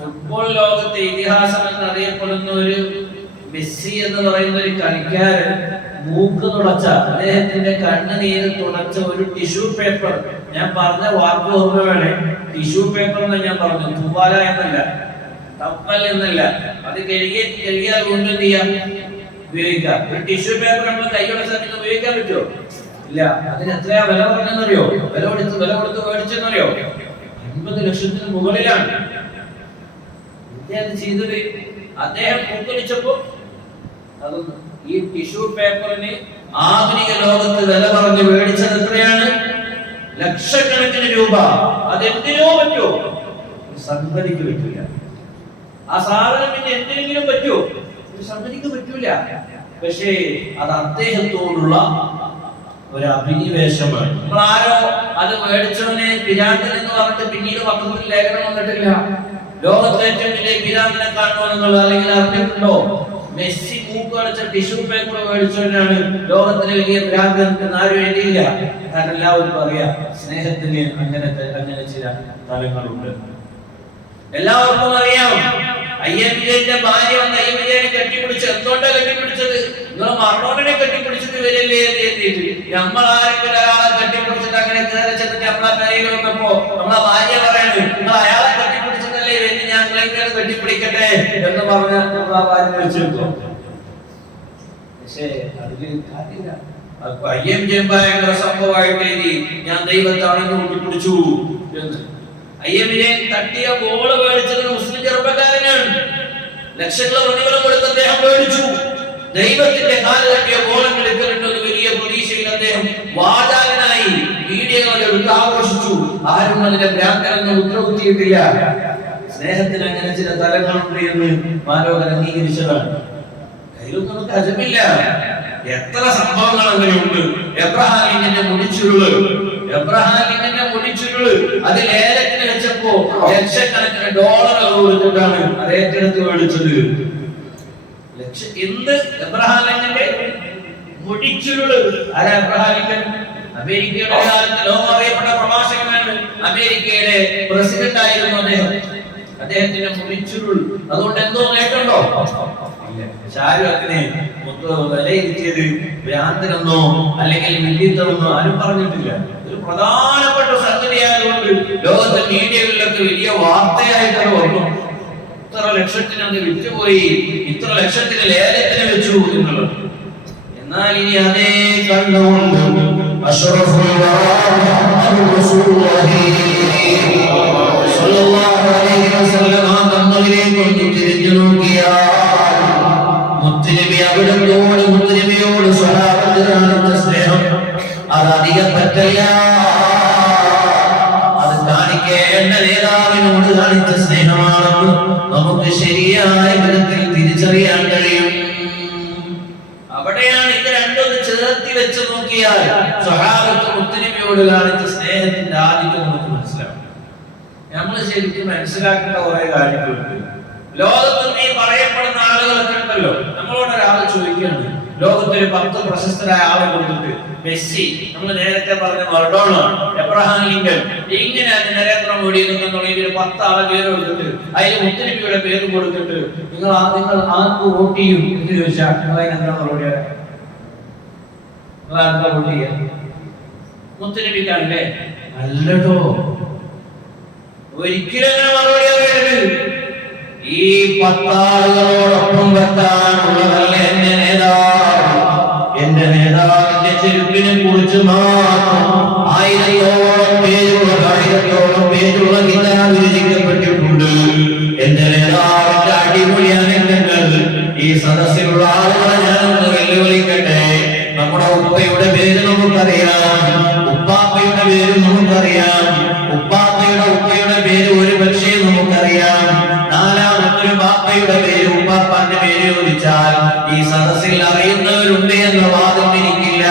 Football ലോകത്തെ ഇതിഹാസം എന്നറിയപ്പെടുന്ന ഒരു മെസ്സി എന്ന് പറയുന്ന ഒരു കളിക്കാരൻ മൂക്ക് തുടച്ച, അദ്ദേഹത്തിന്റെ കണ്ണുനീര് തുടച്ച ഒരു ടിഷ്യൂ പേപ്പർ, ഞാൻ പറഞ്ഞ വാക്ക് ഓർമ്മ വേണേ, ടിഷ്യൂ പേപ്പർ എന്ന് ഞാൻ പറഞ്ഞു, തൂവാല എന്നല്ല, തപ്പൽ എന്നല്ല. അത് കഴുകിയാൽ കൊണ്ട് എന്ത് ചെയ്യാം, ഉപയോഗിക്കാം. ഒരു ടിഷ്യൂ പേപ്പർ നമ്മൾ കൈയുടെ സമയത്ത് ഉപയോഗിക്കാൻ പറ്റുമോ? ഇല്ല. അതിന് എത്രയാ വില പറഞ്ഞെന്നറിയോ? വില കൊടുത്ത് മേടിച്ചെന്നറിയോ? 50 ലക്ഷത്തിന് മുകളിലാണ് അത് ചെയ്തത്. അദ്ദേഹം മൂക്കൊലിച്ചപ്പോ അതൊന്നും ഈ ടിഷ്യൂ പേപ്പറിന് ആധുനിക ലോകത്ത് വില പറഞ്ഞ് മേടിച്ചത് എത്രയാണ്? ലക്ഷക്കണക്കിന് രൂപ. അതെന്തിനോ പറ്റുമോ? സംഗതിക്ക് പറ്റൂല. ആ സാധനം പിന്നെ എന്തിനെങ്കിലും പറ്റുമോ? സംഗതിക്ക് പറ്റൂല. പക്ഷേ അത് അദ്ദേഹത്തോടുള്ള ഒരു അഭിനിവേശമാണ്. നമ്മളാരോ അത് മേടിച്ചവനെ പിരാന്തൻ എന്ന് പറഞ്ഞിട്ട് പിന്നീട് പത്രത്തിൽ ലേഖനം വന്നിട്ടില്ല. ലോകത്തെ ഏറ്റവും വലിയ പിരാന്തനെ കാണുമോ നിങ്ങൾ? അല്ലെങ്കിൽ അറിഞ്ഞിട്ടുണ്ടോ? മെസ്സി മൂക്കടച്ച ടിഷ്യൂ പേപ്പർ മേടിച്ചവനാണ് ലോകത്തിലെ വലിയ പിരാന്തൻ എന്ന് ആരും എഴുതിയില്ല. കാരണം എല്ലാവരും പറയാം സ്നേഹത്തിന് അങ്ങനെ ചില തലങ്ങളുണ്ട്. എല്ലാവർക്കും അറിയാം അയ്യവിജയന്റെ ഭാര്യ വന്ന് അയ്യവിജയനെ കെട്ടിപ്പിടിച്ച് എന്തുകൊണ്ടാണ് കെട്ടിപ്പിടിച്ചത്? നിങ്ങൾ മറണോനെ കെട്ടിപ്പിടിച്ചിട്ട് വരില്ലേ എന്ന് എഴുതിയിട്ട് നമ്മൾ ആരെങ്കിലും ഒരാളെ കെട്ടിപ്പിടിച്ചിട്ട് അങ്ങനെ കയറി ചെന്നിട്ട് നമ്മളെ പേരിൽ വന്നപ്പോ നമ്മളെ ഭാര്യ പറയാണ് നിങ്ങൾ അയാളെ കെട്ടിപ്പിടിച്ചതല്ലേ വേണ്ടി ഞാൻ നിങ്ങളെങ്കിലും കെട്ടിപ്പിടിക്കട്ടെ എന്ന് പറഞ്ഞ നമ്മളെ ഭാര്യ വെച്ചെടുക്കും. പക്ഷേ അതില് കാര്യമില്ല. അപ്പൊ അയ്യവിജയൻ ഭയങ്കര സംഭവമായിട്ട് എഴുതി ഞാൻ ദൈവത്താണെന്ന് കൂട്ടിപ്പിടിച്ചു എന്ന്. അയ്യവിജയൻ തട്ടിയ ബോള് മേടിച്ചത് മുസ്ലിം ചെറുപ്പക്കാരനാണ്. ലക്ഷങ്ങളും മണികളും കൊടുത്ത് അദ്ദേഹം മേടിച്ചു. ദൈവത്തിന്റെ കാല് തട്ടിയ ബോളെങ്കിൽ എത്തിയിട്ടുണ്ടെന്ന് വലിയ പ്രതീക്ഷയിൽ അദ്ദേഹം വാചാലനായി മീഡിയകളെ എടുത്ത് ആഘോഷിച്ചു. ആരും അതിന്റെ ഭ്രാന്തനെന്ന് ഉത്തരവുത്തിയിട്ടില്ല. സ്നേഹത്തിന് അങ്ങനെ ചില തലങ്ങളുണ്ട് എന്ന് മാലോകൻ അംഗീകരിച്ചതാണ്. കയ്യിലൊന്നും നമുക്ക് അജമില്ല. എത്ര സംഭവങ്ങൾ അങ്ങനെയുണ്ട്. എബ്രഹാം ലിങ്കന്റെ മുടിച്ചുരുള് അത് ലേലത്തിന് വെച്ചപ്പോ ലക്ഷക്കണക്കിന് ഡോളറുകൾ കൊടുത്തിട്ടാണ് അത് ഏറ്റെടുത്ത് മേടിച്ചത്. എന്ത് എബ്രഹാം ലിങ്കന്റെ മുടിച്ചുരുള്? ആരാ എബ്രഹാം ലിങ്കൻ? അമേരിക്കയുടെ കാലത്ത് ലോകം അറിയപ്പെട്ട പ്രഭാഷകനാണ്. അമേരിക്കയുടെ പ്രസിഡന്റ് ആയിരുന്നു അദ്ദേഹത്തിന്റെ മുടിച്ചുരുൾ. അതുകൊണ്ട് എന്തോ നേട്ടമുണ്ടോ? ഷാരു അങ്ങനെ വിലയിരുത്തിയത് ഭ്രാന്തനെന്നോ അല്ലെങ്കിൽ വില്യത്തമെന്നോ ആരും പറഞ്ഞിട്ടില്ല. ഒരു പ്രധാനപ്പെട്ട സംഗതിയായതുകൊണ്ട് ലോകത്തെ മീഡിയകളിലൊക്കെ വലിയ വാർത്തയായിട്ടാണ് വന്നു. ഇത്ര ലക്ഷത്തിന് അത് വിറ്റുപോയി, ഇത്ര ലക്ഷത്തിന് ലേലത്തിന് വെച്ചു എന്നുള്ളത്. എന്നാൽ ഇനി അതേ കണ്ടുകൊണ്ട് തിരിഞ്ഞു നോക്കിയാൽ മുത്തുനബിയോട് സ്വഹാബത്ത് കാണിച്ച സ്നേഹം അത് അധികം പറ്റില്ല. അത് കാണിക്കേണ്ട നേതാവിനോട് കാണിച്ച സ്നേഹമാണെന്ന് നമുക്ക് ശരിയായ വിധത്തിൽ തിരിച്ചറിയാൻ കഴിയും. അവിടെയാണ് ഇത് രണ്ടൊന്ന് ചേർത്തി വെച്ച് നോക്കിയാൽ സ്വഹാബത്ത് മുത്തുനബിയോട് കാണിച്ച സ്നേഹത്തിന്റെ ആധിക്യം നമുക്ക് മനസ്സിലാവും. നമ്മൾ ശരിക്കും മനസ്സിലാക്കേണ്ട കുറെ കാര്യങ്ങളുണ്ട്. ലോകത്തിൽ നീ പറയപ്പെടുന്ന ആളുകളൊക്കെ ഉണ്ടല്ലോ. നമ്മളോട് ഒരാൾ ചോദിക്കുകയാണ്, ലോകത്തിൽ 10 പ്രശസ്തരായ ആളെ കൊടുത്തിട്ട് മെസ്സി, നമ്മൾ നേരത്തെ പറഞ്ഞ മറഡോണ, എബ്രഹാം ലിങ്കൻ, ഇങ്ങനെ നരേന്ദ്രമോദി എന്നൊക്കെ തുടങ്ങി 10 ആളെ പേര് കൊടുത്തിട്ട് അതിൽ മുത്തുനബിയുടെ പേര് കൊടുത്തിട്ട് നിങ്ങൾ ആർക്ക് വോട്ട് ചെയ്യും എന്ന് ചോദിച്ചാൽ നിങ്ങൾ അതിനെന്താ മറുപടി പറയാ? നിങ്ങൾ ആർക്കാ വോട്ട് ചെയ്യാ? മുത്തുനബിക്കാണല്ലേ? അല്ലട്ടോ, ഒരിക്കലും അങ്ങനെ മറുപടി പറയരുത്. ഈ 10 ആളുകളോടൊപ്പം വെക്കാനുള്ളതല്ല എന്റെ നേതാവ്. എന്റെ നേതാവിന്റെ ചെരുപ്പിനെ കുറിച്ച് മാത്രം 1000ഓളം പേരുള്ള കിതാബ് രചിക്കപ്പെട്ടിട്ടുണ്ട്. എന്റെ നേതാവിന്റെ അടിപൊളി അനങ്ങൾ ഈ സദസ്സിലുള്ള ആളുകളെ ഞാനൊന്ന് വെല്ലുവിളിക്കട്ടെ. നമ്മുടെ ഉപ്പയുടെ പേര് നമുക്കറിയാം, ഉപ്പാപ്പയുടെ പേര് നമുക്കറിയാം, ഉപ്പയുടെ പേര് ഒരു പക്ഷേ നമുക്കറിയാം. നാലാമത്തൊരു ബാപ്പയുടെ പേര്, ഉപ്പാപ്പാന്റെ പേര് ചോദിച്ചാൽ ഈ സദസ്സിൽ അറിയുന്നവരുണ്ട് എന്ന വാദം എനിക്കില്ല.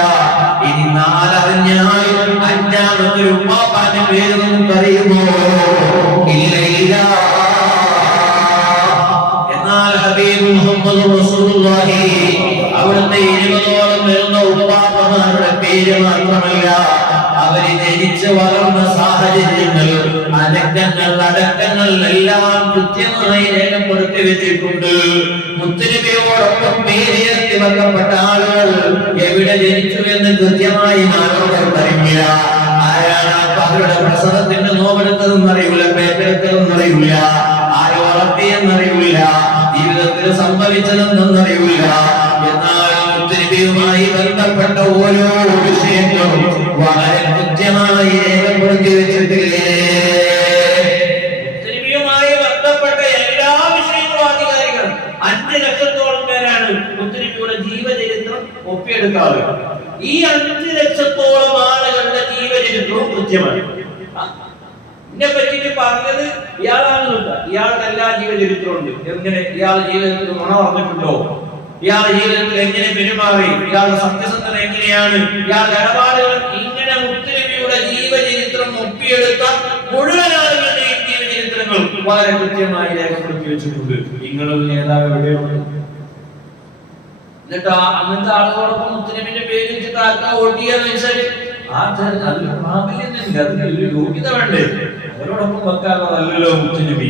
ഇനി 4 അറിഞ്ഞാൽ 5ാമത്തൊരു ഉപ്പാപ്പാന്റെ പേര് നമുക്കറിയുമോ? ഇല്ല. എന്നാൽ ഹബീബ് മുഹമ്മദ് റസൂലുള്ളാഹി അവിടുത്തെ 20ഓളം വരുന്ന ഉപ്പാപ്പമാരുടെ പേര് മാത്രമല്ല, അവര് ജനിച്ചു വളർന്ന സാഹചര്യങ്ങൾ, അറ്റങ്ങൾ അടക്കങ്ങൾ എല്ലാം കൃത്യമായി രേഖപ്പെടുത്തി വെച്ചിട്ടുണ്ട്. മുത്തുനബിയോടൊപ്പം പേരെത്തി വെക്കപ്പെട്ട ആളുകൾ എവിടെ ജനിച്ചു എന്ന് കൃത്യമായി ആരോടും അറിയില്ല. ആരാണ് അവരുടെ പ്രസവത്തിന്റെ നോവെടുത്തതെന്ന് അറിയില്ല, പേരെടുത്തതെന്ന് അറിയില്ല, ആരോ വളർത്തിയെന്നറിയില്ല, ജീവിതത്തിൽ സംഭവിച്ചതെന്നൊന്നും അറിയില്ല. എന്നാൽ മുത്തുനബിയുമായി ബന്ധപ്പെട്ട ഓരോ വിഷയങ്ങളും വളരെ കൃത്യമായി രേഖപ്പെടുത്തി വെച്ചിട്ടില്ലേ? മുത്തുനബിയുമായി ബന്ധപ്പെട്ട എല്ലാ വിഷയങ്ങളും ആധികാരികൾ 5 ലക്ഷത്തോളം പേരാണ് മുത്തുനബിയുടെ ജീവചരിത്രം ഒപ്പിയെടുക്കാറ്. ഈ 5 ലക്ഷത്തോളം ആളുകളുടെ ജീവചരിത്രവും കൃത്യമാണ്. ഇതിനെ പറ്റിയിട്ട് പറഞ്ഞത് ഇയാളാണെന്നില്ല, ഇയാളുടെ എല്ലാ ജീവചരിത്രവും ഉണ്ട്. എങ്ങനെ ഇയാൾ ജീവിതത്തിൽ നുണ പറഞ്ഞിട്ടുണ്ടോ, ഇയാളുടെ ജീവിതത്തിൽ എങ്ങനെ പെരുമാറി, ഇയാളുടെ സത്യസന്ധത എങ്ങനെയാണ്, ഇയാളുടെ ഇടപാടുകൾ, ഇങ്ങനെ മുത്തുനബിയുടെ ജീവചരിത്രം ഒപ്പിയെടുത്ത മുഴുവൻ ആളുകളുടെയും ജീവചരിത്രങ്ങൾ വളരെ കൃത്യമായി രേഖപ്പെടുത്തി വെച്ചിട്ടുണ്ട്. നിങ്ങളുടെ നേതാവ് എവിടെയുണ്ട്? എന്നിട്ട് അങ്ങനത്തെ ആളുകളോടൊപ്പം മുത്തുനബിന്റെ പേര് വെച്ചിട്ട് ആർക്കാ വോട്ട് ചെയ്യാന്ന് വെച്ചാൽ അതിൽ പ്രാബല്യം തന്നെ, അതിനൊരു യോഗ്യത വേണ്ടേ? അവരോടൊപ്പം വെക്കാറുള്ളതല്ലോ മുത്തുനബി.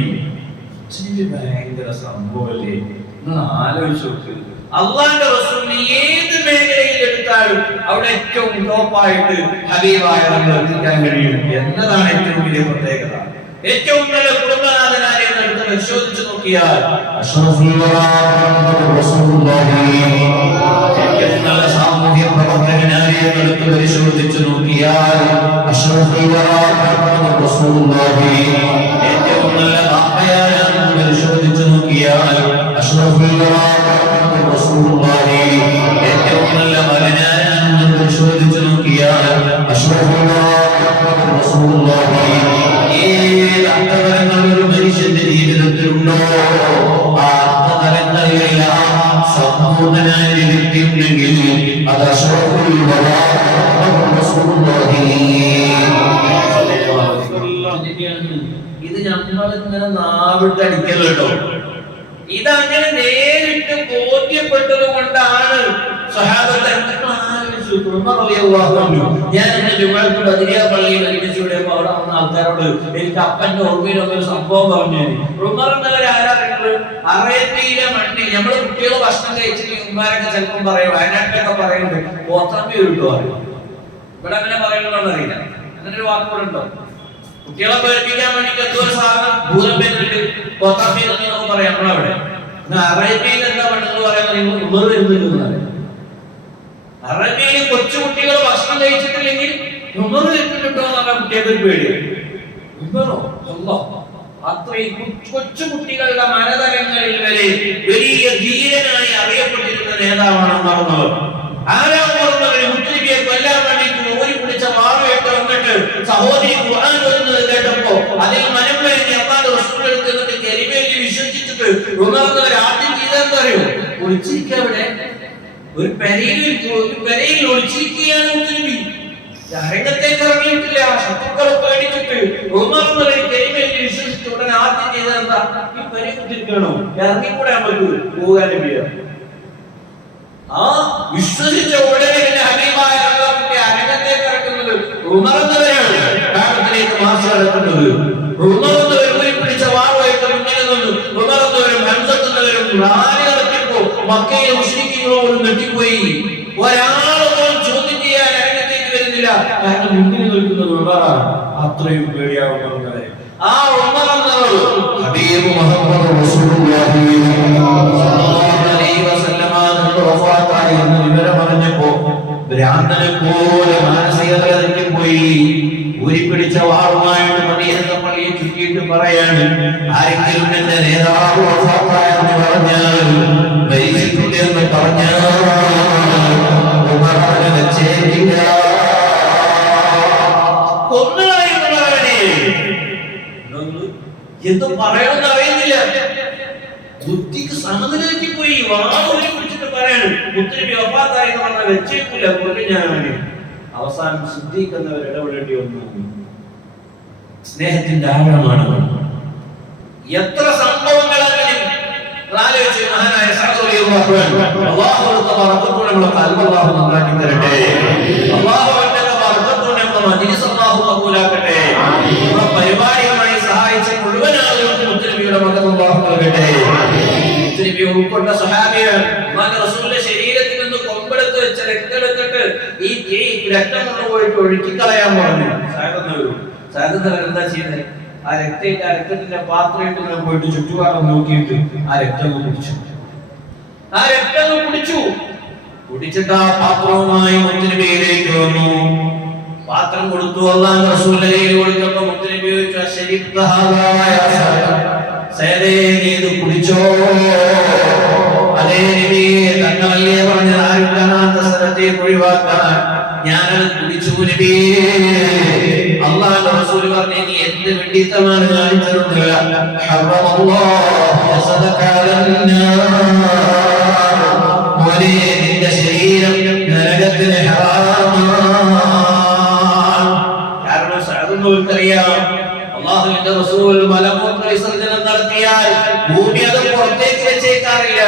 മുത്തുനബി ഭയങ്കര സംഭവമല്ലേ, നിങ്ങൾ ആലോചിച്ച് നോക്ക്. അള്ളാന്റെ റസൂലിനെ ഏത് മേഖലയിൽ എടുത്താലും അവിടെ ഏറ്റവും ടോപ്പായിട്ട് ഹബീബായ നമ്മൾ എത്തിക്കാൻ കഴിയും എന്നതാണ് ഏറ്റവും വലിയ പ്രത്യേകത. ഏറ്റവും നല്ല കുടുംബനാഥനാരെ എടുത്ത് പരിശോധിച്ചു നോക്കിയാൽ ഏറ്റവും നല്ല സാമൂഹ്യ പ്രവർത്തകനാരെ എടുത്ത് പരിശോധിച്ചു നോക്കിയാൽ ഏറ്റവും നല്ല ബാപ്പയാരാണെന്ന് പരിശോധിച്ചു നോക്കിയാൽ ഏറ്റവും നല്ല മകനാരാണെന്ന് പരിശോധിച്ചു നോക്കിയാൽ ഏത് അർത്ഥതലങ്ങൾ ഒരു മനുഷ്യന്റെ ജീവിതത്തിലുണ്ടോ ആ അർത്ഥതലങ്ങളിലെല്ലാം സമ്പൂർണ്ണനായ ഒരു വ്യക്തി ഉണ്ടെങ്കിൽ അത് ഇത് നമ്മളിങ്ങനെ നാവിട്ടടിക്കല്ലോ കേട്ടോ. ഇതങ്ങനെ നേരിട്ട് ബോധ്യപ്പെട്ടത് കൊണ്ടാണ് സ്വഹാബത്ത് ഞാൻ എന്റെ ജുമാഅത്ത് ബദരിയ പള്ളിയിൽ ഒരുമിച്ചുകൂടിയപ്പോൾ അവിടെ വന്ന ആൾക്കാരോട് എനിക്ക് അപ്പന്റെ ഓർമ്മയിലൊക്കെ ഒരു സംഭവം പറഞ്ഞു. ഉമർ എന്നവർ ആരാറുണ്ട്? അറേബ്യയിലെ മണ്ണിൽ നമ്മള് കുട്ടികൾ ഭക്ഷണം കഴിച്ചിട്ട് ഉമ്മാരൊക്കെ ചിലപ്പം പറയും, വയനാട്ടിലൊക്കെ പറയുന്നുണ്ട് പോത്തമ്പി കിട്ടുമോ അറിയും. ഇവിടെ അങ്ങനെ പറയുന്നുണ്ടോ അറിയില്ല. അങ്ങനെ ഒരു വാക്കുകൂടെ ഉണ്ടോ? കുട്ടികളെ പേടിപ്പിക്കാൻ വേണ്ടിട്ട് എന്തോ ഒരു സാധനം ഭൂതമ്പേരുണ്ട്, പോത്തമ്പി എന്നൊക്കെ പറയാം നമ്മളവിടെ. അറേബ്യയിൽ എന്താ പണ്ടെന്ന് പറയുന്നത് ഉമർ വരുന്നില്ലെന്ന് പറയാം. അറേബ്യയിൽ കൊച്ചുകുട്ടികൾ ഭക്ഷണം കഴിച്ചിട്ടില്ലെങ്കിൽ ഉമർ വരുന്നുണ്ടോ എന്നുള്ള കുട്ടികൾക്ക് ഒരു പേടിയാണ്. ഉമറോ അല്ലാ, അത്രയും കൊച്ചുകുട്ടികളുടെ മനതലങ്ങളിൽ വരെ വലിയ ധീരനായി അറിയപ്പെട്ടിരുന്ന നേതാവാണ് ഉമർ. ആരാ ഉമർ? മുത്തുനബിയെ കൊല്ലാൻ വേണ്ടിയിട്ട് ഓടി പിടിച്ച വാറുമായിട്ട് വന്നിട്ട് സഹോദരി ഖുർആൻ ഓതുന്നത് കേട്ടപ്പോ അതിൽ മനം വേണ്ടി അള്ളാഹുവിന്റെ റസൂൽ എടുത്തിട്ട് കലിമയിൽ വിശ്വസിച്ചിട്ട് ഉമർ എന്നവർ ആദ്യം ചെയ്തെന്ന് അറിയോ? ഒളിച്ചിരിക്കവിടെ ഒരു പെരയിൽ ഒളിച്ചിരിക്കുകയാണ് മുത്തുനബി. രംഗത്തേക്ക് ഇറങ്ങിയിട്ടില്ല. ശത്രുക്കളെ പേടിച്ചിട്ട് ഉമർ എന്നവർ കലിമയിൽ വിശ്വസിച്ചിട്ട് ഉടനെ ആദ്യം ചെയ്തെന്താ? ഈ പെരയിൽ കുത്തിരിക്കണോ, ഇറങ്ങിക്കൂടെ നമുക്ക് പോകാൻ നബിയാണ്. ആ വിശ്വസിച്ച ഉടനെ ഹബീബായ അല്ലാഹുവിന്റെ അരങ്ങത്തേക്ക് ഇറക്കുന്നത് ഉമർ എന്നവരാണ്. കാലത്തിലേക്ക് മാർച്ച് നടക്കുന്നത് ഉമർ എന്നവർ പിടിച്ച വാളുമായിട്ട് മുന്നിൽ നിന്ന് ഉമർ എന്നവരും ഹംസത്ത് എന്നവരും റാലി നടത്തിയപ്പോ മക്കയിലെ മുശ്രിക്കുകൾ പോലും നെട്ടിപ്പോയി. ഒരാളൊന്നും ചോദ്യം ചെയ്യാൻ അരങ്ങത്തേക്ക് വരുന്നില്ല. കാരണം മുന്നിൽ നിൽക്കുന്നത് ഉമറാണ്. അത്രയും പേടിയാവുന്നവരെ ആ ഉമർ എന്നവർ ഹബീബ് മുഹമ്മദ് റസൂലുള്ളാഹി എന്ന് വിവരം അറിഞ്ഞപ്പോ ഭ്രാന്തനെ പോലെ മാനസികത പോയി. ഊരിപ്പിടിച്ച വാളുമായിട്ട് മണിയെന്ന പള്ളിയെ ചുറ്റിയിട്ട് പറയാണ്, ആരെങ്കിലും എന്റെ നേതാവ് എന്ന് പറഞ്ഞാൽ മരിച്ചിട്ടുണ്ട് എന്ന് പറഞ്ഞാൽ എന്ത് പറയണമെന്ന് അറിയുന്നില്ല. ബുദ്ധിക്ക് സമനിലേക്ക് പോയി. വാളൂരി പിടിച്ചിട്ട് പറയാണ് മുത്തുനബി വഫാത്തായി എന്ന് പറഞ്ഞാൽ വെച്ചേക്കില്ല, കൊല്ലം ഞാൻ വേണ്ടി. അവസാനം സിദ്ദീഖ് എന്നവർ ഇടപെടേണ്ടി വന്നു. സ്നേഹത്തിന്റെ ആഴമാണ്. എത്ര സംഭവങ്ങൾ അങ്ങനെ ആലോചിച്ച് മഹാനായ സഅദ് റളിയല്ലാഹു അൻഹു അല്ലാഹു തബാറകതുന നമ്മളെ ഖൽബ് അല്ലാഹു നന്നാക്കി തരട്ടെ. അല്ലാഹു തബാറകതുന നമ്മളെ മജ്ലിസ് അല്ലാഹു ഖബൂലാക്കട്ടെ. നമ്മുടെ പരിപാടിയുമായി നന്മയുടെ മകൻ അല്ലാഹു നൽകട്ടെ. മുത്തുനബി ഉൾക്കൊണ്ട സ്വഹാബിയാണ്. അല്ലാഹുവിന്റെ റസൂലിന്റെ ശരീരത്തിൽ നിന്ന് കൊമ്പെടുത്ത് വെച്ച രക്തമെടുത്തിട്ട് ഈ രക്തം കൊണ്ടുപോയിട്ട് ഒഴുക്കിക്കളയാൻ പറഞ്ഞു. സാധന എന്താ ചെയ്യുന്നത്? ആ രക്തത്തിന്റെ പാത്രമായിട്ട് ഞാൻ പോയിട്ട് ചുറ്റുപാടും നോക്കിയിട്ട് ആ രക്തം കുടിച്ചു. ആ രക്തം കുടിച്ചിട്ട് ആ പാത്രവുമായി മുത്തുനബിയിലേക്ക് വന്നു. പാത്രം കൊടുത്തു. അല്ലാഹുവിന്റെ റസൂലിന്റെ കയ്യിൽ കൊടുത്തപ്പോൾ മുത്തുനബി ചോദിച്ചു, "ശരീഅത്ത് ഹാദാ യാ സയ്യിദേ, നീ ഇത് കുടിച്ചോ?" അതേ നബിയെ, തങ്ങളല്ലേ പറഞ്ഞത് ആരും കാണാത്ത സ്ഥലത്തേക്ക് ഒഴിവാക്കാൻ. ഞാനത് കുടിച്ചു നബിയേ. അല്ലാഹുവിന്റെ റസൂൽ പറഞ്ഞു, നീ എന്ത് വിഡ്ഢിത്തമാണ് കാണിച്ചത്? ഹറമല്ലാഹു ജസദക അലന്നാർ, നിന്റെ ശരീരം നരകത്തിന് ഹറാമാണ്. കാരണം സഅദുന്നവർക്കറിയാം, അല്ലാഹുവിന്റെ റസൂൽ മലമൂത്ര വിസർജനം നടത്തിയാൽ ഭൂമി അത് പുറത്തേക്ക് വെച്ചേക്കാറില്ല.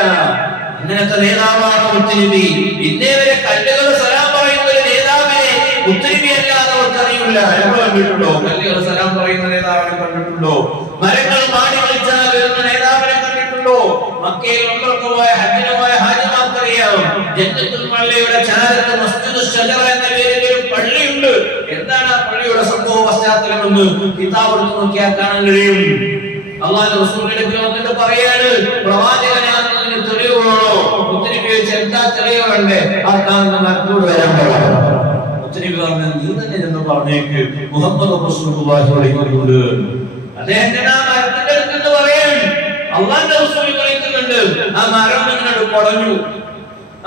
അങ്ങനത്തെ നേതാവാണ് മുത്തുനബി. ഇന്നേ വരെ കല്ലുകൾ സലാം പറയുന്ന ഒരു നേതാവിനെ മുത്തുനബി അല്ലാതെ അവർക്കറിയില്ല. എവിടെ കണ്ടിട്ടുണ്ടോ? കല്ലുകൾ സലാം പറയുന്ന നേതാവിനെ കണ്ടിട്ടുണ്ടോ? മരങ്ങൾ മാടി വിളിച്ചാൽ വരുന്ന നേതാവിനെ കണ്ടിട്ടുണ്ടോ? മക്കയിൽ ഉംറക്ക് പോയ ഹജ്ജിന് പോയ ഹാജിമാർക്കറിയാം, ജന്നത്തുൽ മഅവയുടെ ചാരത്ത് മസ്ജിദുൽ ശജറ എന്ന പേരിൽ ഒരു പള്ളിയുണ്ട്. എന്താണ് ആ പള്ളിയുടെ സംഭവ പശ്ചാത്തലമെന്ന് കിതാബ് എടുത്ത് നോക്കിയാൽ കാണാൻ കഴിയും. അല്ലാഹുവിന്റെ റസൂലിന്റെ വന്നിട്ട് പറയാണ്, പ്രവാചകനാകുന്നതിന് തെളിവ് വേണോ? മുത്തുനബി ചോദിച്ചു, എന്താ തെളിവ് വേണ്ടേ? ആ കാണുന്ന മരത്തോട് വരാൻ പറഞ്ഞു. മുത്തുനബി പറഞ്ഞു, നീ തന്നെ എന്ന് പറഞ്ഞേക്ക്, മുഹമ്മദ് റസൂലുള്ളാഹി പറയുന്നുണ്ട്. അദ്ദേഹത്തിന്റെ ആ മരത്തിന്റെ അടുത്ത് പറയാൻ അല്ലാഹുവിന്റെ റസൂൽ പറയുന്നുണ്ട്, ആ മരം ഇങ്ങനെ പൊടഞ്ഞു.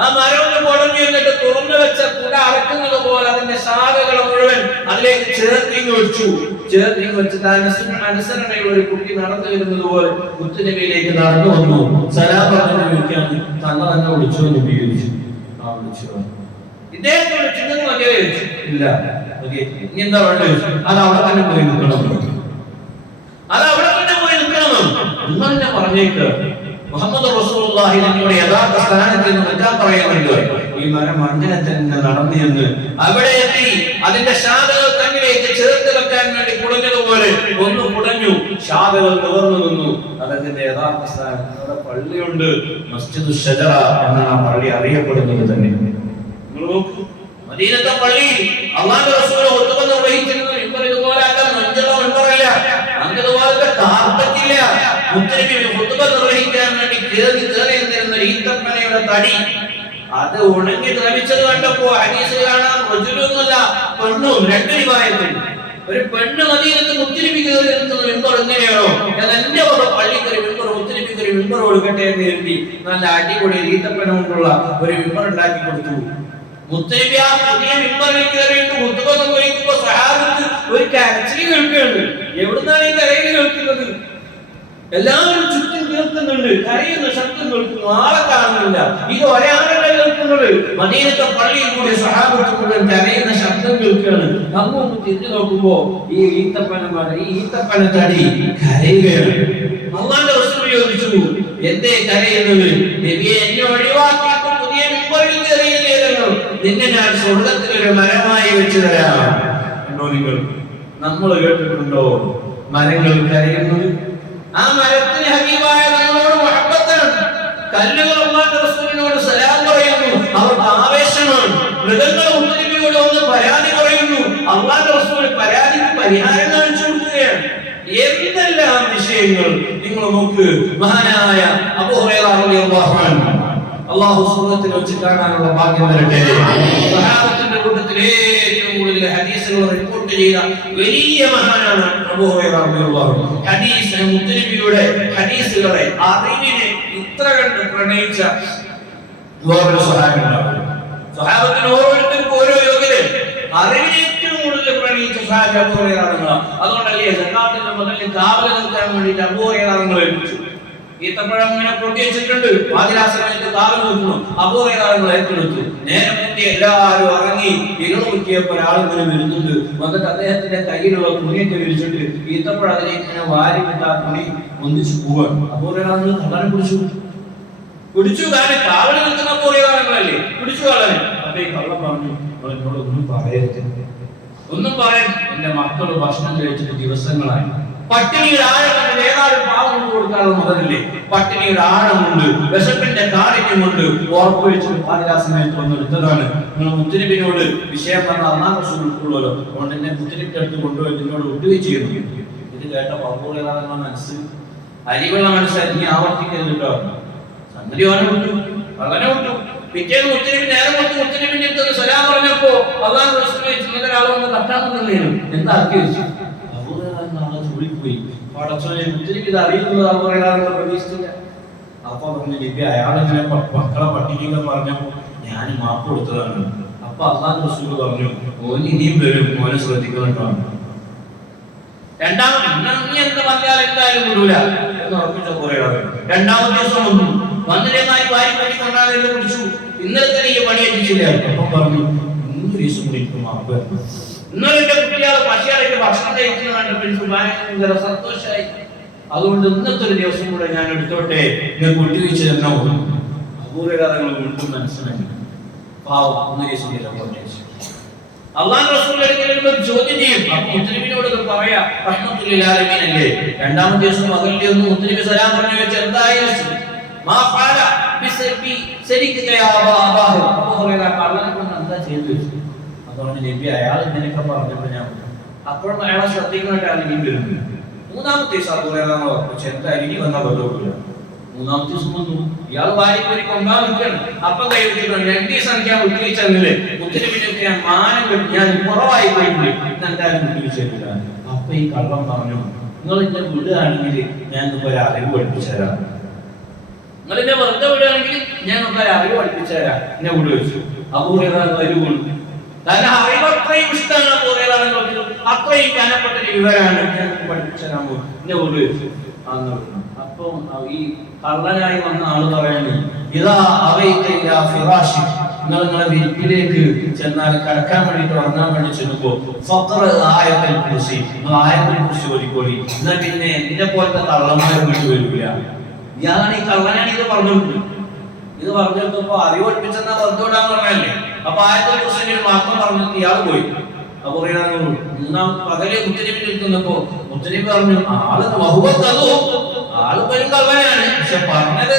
ആ മരം പൊടഞ്ഞു എന്നിട്ട് തുറന്നു വെച്ച കുട അടക്കുന്നത് പോലെ അതിന്റെ ശാഖകൾ മുഴുവൻ അതിലേക്ക് ചേർത്തിങ് വെച്ചു. ചേർത്തിങ് വെച്ചിട്ട് അനുസരണയുള്ള ഒരു കുട്ടി നടന്നു വരുന്നത് പോലെ മുത്തുനബിയിലേക്ക് നടന്നു വന്നു. സലാം പറഞ്ഞു ചോദിക്കാൻ, തങ്ങൾ തന്നെ വിളിച്ചോ എന്ന് ചോദിച്ചു. ആ വിളിച്ചു. ഇദ്ദേഹത്തെ വിളിച്ചത് മതിയോ ചോദിച്ചു. ഇല്ല, ഇനി എന്താ വേണ്ടത്? അത് അവിടെ തന്നെ പോയി നിൽക്കണം. അത് അവിടെ തന്നെ പോയി നിൽക്കണം. നിങ്ങൾ തന്നെ പറഞ്ഞേക്ക്, മുഹമ്മദ് റസൂലുള്ളാഹി നമ്മുടെ യഥാർത്ഥ സ്ഥാനത്ത് നിന്ന് നിൽക്കാൻ പറയുന്നുണ്ട്. ഈ മരം അങ്ങനെ തന്നെ നടന്നു എന്ന് അവിടെ എത്തി അതിന്റെ ശാഖകൾ തന്നിലേക്ക് ചേർത്ത് വെക്കാൻ വേണ്ടി കുടഞ്ഞതുപോലെ ഒന്ന് കുടഞ്ഞു, ശാഖകൾ നിവർന്നു നിന്നു. അതിന്റെ യഥാർത്ഥ സ്ഥാനത്ത് അവിടെ പള്ളിയുണ്ട്. മസ്ജിദുൽ ശജറ എന്നാണ് ആ പള്ളി അറിയപ്പെടുന്നത് തന്നെ. നിങ്ങൾ നോക്കൂ, മദീനത്തെ പള്ളി അല്ലാഹുവിന്റെ റസൂൽ ഖുതുബ നിർവഹിച്ചിരുന്നു. ഇതുപോലെ അല്ല, മഞ്ചളോ മെമ്പറില്ല, അങ്ങതുപോലത്തെ കാർപ്പറ്റില്ല. മുത്തുനബി ഖുതുബ നിർവഹിക്കാൻ വേണ്ടി കേറി നിന്നിരുന്ന ഈത്തപ്പനയുടെ തടി അത് ഉണങ്ങി ദ്രവിച്ചത് കണ്ടപ്പോ ഹദീസിൽ കാണാം, റജുലൊന്നുമല്ല പെണ്ണും. രണ്ട് റിവായത്തുണ്ട്. ഒരു പെണ്ണ് മദീനത്ത് മുത്തുനബി കേറി നിൽക്കുന്ന മെമ്പർ എങ്ങനെയാണോ, ഞാൻ എന്റെ വക പള്ളിക്കൊരു മെമ്പർ മുത്തുനബിക്ക് ഒരു മെമ്പർ കൊടുക്കട്ടെ എന്ന് കരുതി നല്ല അടിപൊളി ഈത്തപ്പന കൊണ്ടുള്ള ഒരു മെമ്പർ ഉണ്ടാക്കി കൊടുത്തു. മുത്തുനബി ആ പുതിയ മെമ്പറിൽ കയറിയിട്ട് ഖുതുബ നിർവഹിക്കുമ്പോൾ സഹാബത്ത് ഒരു കരച്ചിൽ കേൾക്കുകയാണ്. എവിടുന്നാണ് ഈ കരയിൽ കേൾക്കുന്നത്? എല്ലാവരും ചുറ്റും കേൾക്കുന്നുണ്ട്, കരയുന്ന ശബ്ദം കേൾക്കുന്നു, ആളെ കാണുന്നില്ല. ഇത് ഒരാളല്ല കേൾക്കുന്നത്. മദീനത്തെ പള്ളിയിൽ കൂടി സഹാബത്ത് മുഴുവൻ കരയുന്ന ശബ്ദം കേൾക്കുകയാണ്. അങ്ങൊന്ന് തിരിഞ്ഞു നോക്കുമ്പോ ഈ ഈത്തപ്പന തടി കരയുകയാണ്. അല്ലാഹുവിന്റെ റസൂൽ ചോദിച്ചു, എന്തേ കരയുന്നത്? നബിയെ, എന്നെ ഒഴിവാക്കിയിട്ട് പുതിയ മെമ്പറിൽ കയറിയില്ലേല്ലോ, നിന്നെ ഞാൻ സ്വർഗ്ഗത്തിലൊരു മരമായി വെച്ചു തരാം. കണ്ടോ നിങ്ങൾ? നമ്മൾ കേട്ടിട്ടുണ്ടോ മരങ്ങൾ കരയുന്നത്? ആ മരത്തിന് ഹബീബായ നമ്മളോട് മുഹബ്ബത്താണ്. കല്ലുകൾ അല്ലാഹുവിന്റെ റസൂലിനോട് സലാം പറയുന്നു, അവർക്ക് ആവേശമാണ്. മൃഗങ്ങൾ മുത്തുനബിയോട് ഒന്ന് പരാതി പറയുന്നു, അല്ലാഹുവിന്റെ റസൂൽ പരാതിക്ക് പരിഹാരം കാണിച്ചു കൊടുക്കുകയാണ്. എന്തെല്ലാം വിഷയങ്ങൾ നിങ്ങൾ നോക്ക്. മഹാനായ അബൂ ഹുറൈറ റളിയല്ലാഹു അൻഹു അല്ലാഹു സ്വർഗ്ഗത്തിൽ വെച്ച് കാണാനുള്ള ഭാഗ്യം തരട്ടെ. സഹാബത്തിന്റെ കൂട്ടത്തിൽ ഏറ്റവും കൂടുതൽ ഹദീസുകൾ റിപ്പോർട്ട് ചെയ്ത വലിയ മഹാനാണ് അബൂ ഹുറൈറ റളിയല്ലാഹു അൻഹു. ഹദീസ് മുത്തുനബിയുടെ ഹദീസുകളെ അറിവിനെ ഇത്ര കണ്ട് പ്രണയിച്ച വേറൊരു സ്വഹാബിയുണ്ടാവില്ല. സ്വഹാബത്തിന് ഓരോരുത്തർക്കും ഓരോ യോഗ്യത. അറിവിനെ ഏറ്റവും കൂടുതൽ പ്രണയിച്ച സ്വഹാബി അബൂ ഹുറൈറ റളിയല്ലാഹു അൻഹു. അതുകൊണ്ടല്ലേ സക്കാത്തിന്റെ മുതലിൽ കാവൽ നിൽക്കാൻ വേണ്ടിയിട്ട് അബൂ ഹുറൈറ റളിയല്ലാഹു അൻഹു ഏൽപ്പിച്ചു. ഈത്തപ്പഴം ഇങ്ങനെ പൊട്ടി വെച്ചിട്ടുണ്ട്, പാതിരാസമയത്ത് കാവൽ നിൽക്കുന്നു. അബൂ ഹുറൈറ റളിയല്ലാഹു അൻഹു ഏറ്റെടുത്തു. നേരം മുറ്റി എല്ലാവരും ഇറങ്ങി ഇരുള് മുറ്റിയപ്പോൾ ഒരാളിങ്ങനെ വരുന്നുണ്ട്. വന്നിട്ട് അദ്ദേഹത്തിന്റെ കയ്യിലുള്ള തുണിയൊക്കെ വിരിച്ചിട്ട് ഈത്തപ്പഴം അതിലേക്ക് ഇങ്ങനെ വാരി വിട്ട് ആ തുണി ഒന്നിച്ചു പോവാണ്. അബൂ ഹുറൈറ റളിയല്ലാഹു അൻഹു കള്ളനെ പിടിച്ചു. കാരണം കാവൽ നിൽക്കുന്ന അബൂ ഹുറൈറ റളിയല്ലാഹു അൻഹു പിടിച്ചു കള്ളനെ. അപ്പൊ ഈ കള്ളൻ പറഞ്ഞു, എന്നോട് ഒന്നും പറയരുത്, ഒന്നും പറയാൻ. എന്റെ മക്കള് ഭക്ഷണം കഴിച്ചിട്ട് ദിവസങ്ങളായി, പട്ടിണിയുടെ ആഴമുണ്ട്. ഏതാനും പാവം കൊടുക്കാനുള്ള മുതലില്ലേ? പട്ടിണിയുടെ ആഴമുണ്ട്, വിശപ്പിന്റെ കാഠിന്യമുണ്ട്. ഉറപ്പ് വെച്ചിട്ട് പാതിരാ സമയത്ത് വന്നെടുത്തതാണ്. നിങ്ങൾ മുത്തനബിനോട് വിഷയം പറഞ്ഞ അള്ളാഹു റസൂൽ ഉൾക്കൊള്ളുമല്ലോ. അതുകൊണ്ട് എന്നെ മുത്തനബിന്റെ അടുത്ത് കൊണ്ടുപോയി നിന്നോട് വിട്ടുകയും ചെയ്യുന്നു. ഇത് കേട്ട പൗർണ മനസ്സ് അരിവുള്ള മനസ്സായി നീ ആവർത്തിക്കരുത് കേട്ടോ. സംഗതി അവനെ വിട്ടു, അങ്ങനെ വിട്ടു. പിറ്റേന്ന് മുത്തനബി നേരം കൊടുത്ത് മുത്തനബിന്റെ അടുത്ത് സലാം പറഞ്ഞപ്പോ അള്ളാഹു റസൂലിനെ ചുമതലയാളെ ഒന്ന് കട്ടാമെന്നുള്ളതാണ്. എന്താ ആക്കി വെച്ചു? ചൂടിപ്പോയി. പടച്ചോനെ മുത്തനബി ഇത് അറിയുന്നത് അപൂർവ പ്രതീക്ഷിച്ചില്ല. അപ്പൊ പറഞ്ഞു നബി അയാളിങ്ങനെ മക്കളെ പട്ടിണിയൊക്കെ പറഞ്ഞപ്പോ ഞാൻ മാപ്പ് കൊടുത്തതാണ്. അപ്പൊ അള്ളാഹു റസൂൽ പറഞ്ഞു ഓന് ഇനിയും വരും, മോനെ ശ്രദ്ധിക്കുന്നുണ്ടോ. രണ്ടാമത് നീ എന്ത് വന്നാൽ എന്തായാലും വിടൂല എന്ന് ഉറപ്പിച്ച കുറേയാണ്. രണ്ടാമത്തെ ദിവസം വന്നു, വന്നിരമായി വാരി പണി കൊണ്ടാണെന്ന് വിളിച്ചു. ഇന്നലെ തന്നെ ഈ പണി എത്തിച്ചില്ല. അപ്പൊ പറഞ്ഞു ഇന്ന് ദിവസം വിളിക്കും മാപ്പ്. ഇന്നലെ എന്റെ കുട്ടികളെ പശയായിട്ട് ഭക്ഷണം കഴിക്കുന്നതാണ് ഭയങ്കര സന്തോഷമായി. അതുകൊണ്ട് ഇന്നത്തെ ഒരു ദിവസം കൂടെ ഞാൻ എടുത്തോട്ടെ, നിങ്ങൾ കുട്ടി വെച്ച് തന്നെ അപൂർവങ്ങൾ വീണ്ടും മനസ്സിലാക്കി. പാവം ഇന്ന് ദിവസം അള്ളാഹു റസൂൽ ചോദ്യം ചെയ്യും. അപ്പൊ മുത്തനബിനോട് പറയാ റഹ്മത്തുൽ ആലമീൻ അല്ലേ. രണ്ടാമത്തെ ദിവസം മകളിൽ ഒന്ന് മുത്തനബി സലാം പറഞ്ഞു വെച്ച് എന്തായി മാ ഫഅല ബിസബി ശരിക്കയ അബാഹു അബൂഹുറൈറ കള്ളനെ കൊണ്ട് എന്താ ചെയ്തു വെച്ചു. അതുകൊണ്ട് നബി അയാൾ ഇങ്ങനെയൊക്കെ പറഞ്ഞപ്പോൾ ഞാൻ അപ്പോഴും അയാളെ ശ്രദ്ധിക്കാനായിട്ടാണ് ഇനി വരുന്നത്. മൂന്നാമത്തെ ദിവസം അബൂഹുറൈറ എന്തായാലും ഇനി വന്നാൽ ബന്ധമില്ല. മൂന്നാമത്തെ ദിവസം വന്നു, ഇയാൾ വാരിപ്പൊരി കൊണ്ടാ നിൽക്കണം. അപ്പം കൈ വെച്ചിട്ടുണ്ട്. 2 ദിവസം ഞാൻ വിട്ടുവീഴ്ചന്നില്ലേ മുത്തനബിനൊക്കെ ഞാൻ മാനം കെട്ടി ഞാൻ കുറവായി പോയിട്ടുണ്ട്, എന്തായാലും വിട്ടുവീഴ്ചയില്ല. അപ്പൊ ഈ കള്ളം പറഞ്ഞു നിങ്ങൾ എന്നെ വിടുകയാണെങ്കിൽ ഞാൻ നിങ്ങൾക്ക് ഒരു അറിവ് പഠിപ്പിച്ചു തരാം. നിങ്ങൾ എന്നെ വെറുതെ വിടുകയാണെങ്കിൽ ഞാൻ നിങ്ങൾക്ക് ഒരു അറിവ് പഠിപ്പിച്ചു തരാം. എന്നെ വിടു വെച്ചു. അബൂഹുറൈറ അറിവ് കൊണ്ടു. കാരണം അറിവ് അത്രയും ഇഷ്ടമാണ് അബൂഹുറൈറ, അത്രയും കനപ്പെട്ട വിവരമാണ്. ഞാൻ പഠിപ്പിച്ചു തരാൻ പോകും. എന്നെ വിടു വെച്ചു. അപ്പൊ ഈ കള്ളനായി വന്ന ആള് പറയുന്നത് ഇതാ അവയില്ല ഫിറാശി, നിങ്ങൾ നിങ്ങളെ വിരിപ്പിലേക്ക് ചെന്നാൽ കിടക്കാൻ വേണ്ടിട്ട് ഉറങ്ങാൻ വേണ്ടി ചെല്ലുമ്പോ ആയത്തിൽ കുറിച്ച് നിങ്ങൾ ആയത്തിൽ കുറിച്ച് ഓടിക്കോടി. എന്നാൽ പിന്നെ എന്നെ പോലത്തെ കള്ളന്മാരെ വീട്ടിൽ വരില്ല. ഇയാളാണ് ഈ കള്ളനാണ് ഇത് പറഞ്ഞു. ഇത് പറഞ്ഞെടുത്തപ്പോ അറിവ് പഠിപ്പിച്ചെന്നാ പറഞ്ഞുവിടാൻ പറഞ്ഞല്ലേ. അപ്പൊ ആയത്തിൽ കുറിച്ച് മാത്രം പറഞ്ഞിട്ട് ഇയാൾ പോയി. അപ്പൊ മൂന്നാം പകലെ മുത്തനബി നിൽക്കുന്നപ്പോ മുത്തനബി പറഞ്ഞു ആള് ആള് വരും കള്ളനാണ്, പക്ഷെ പറഞ്ഞത്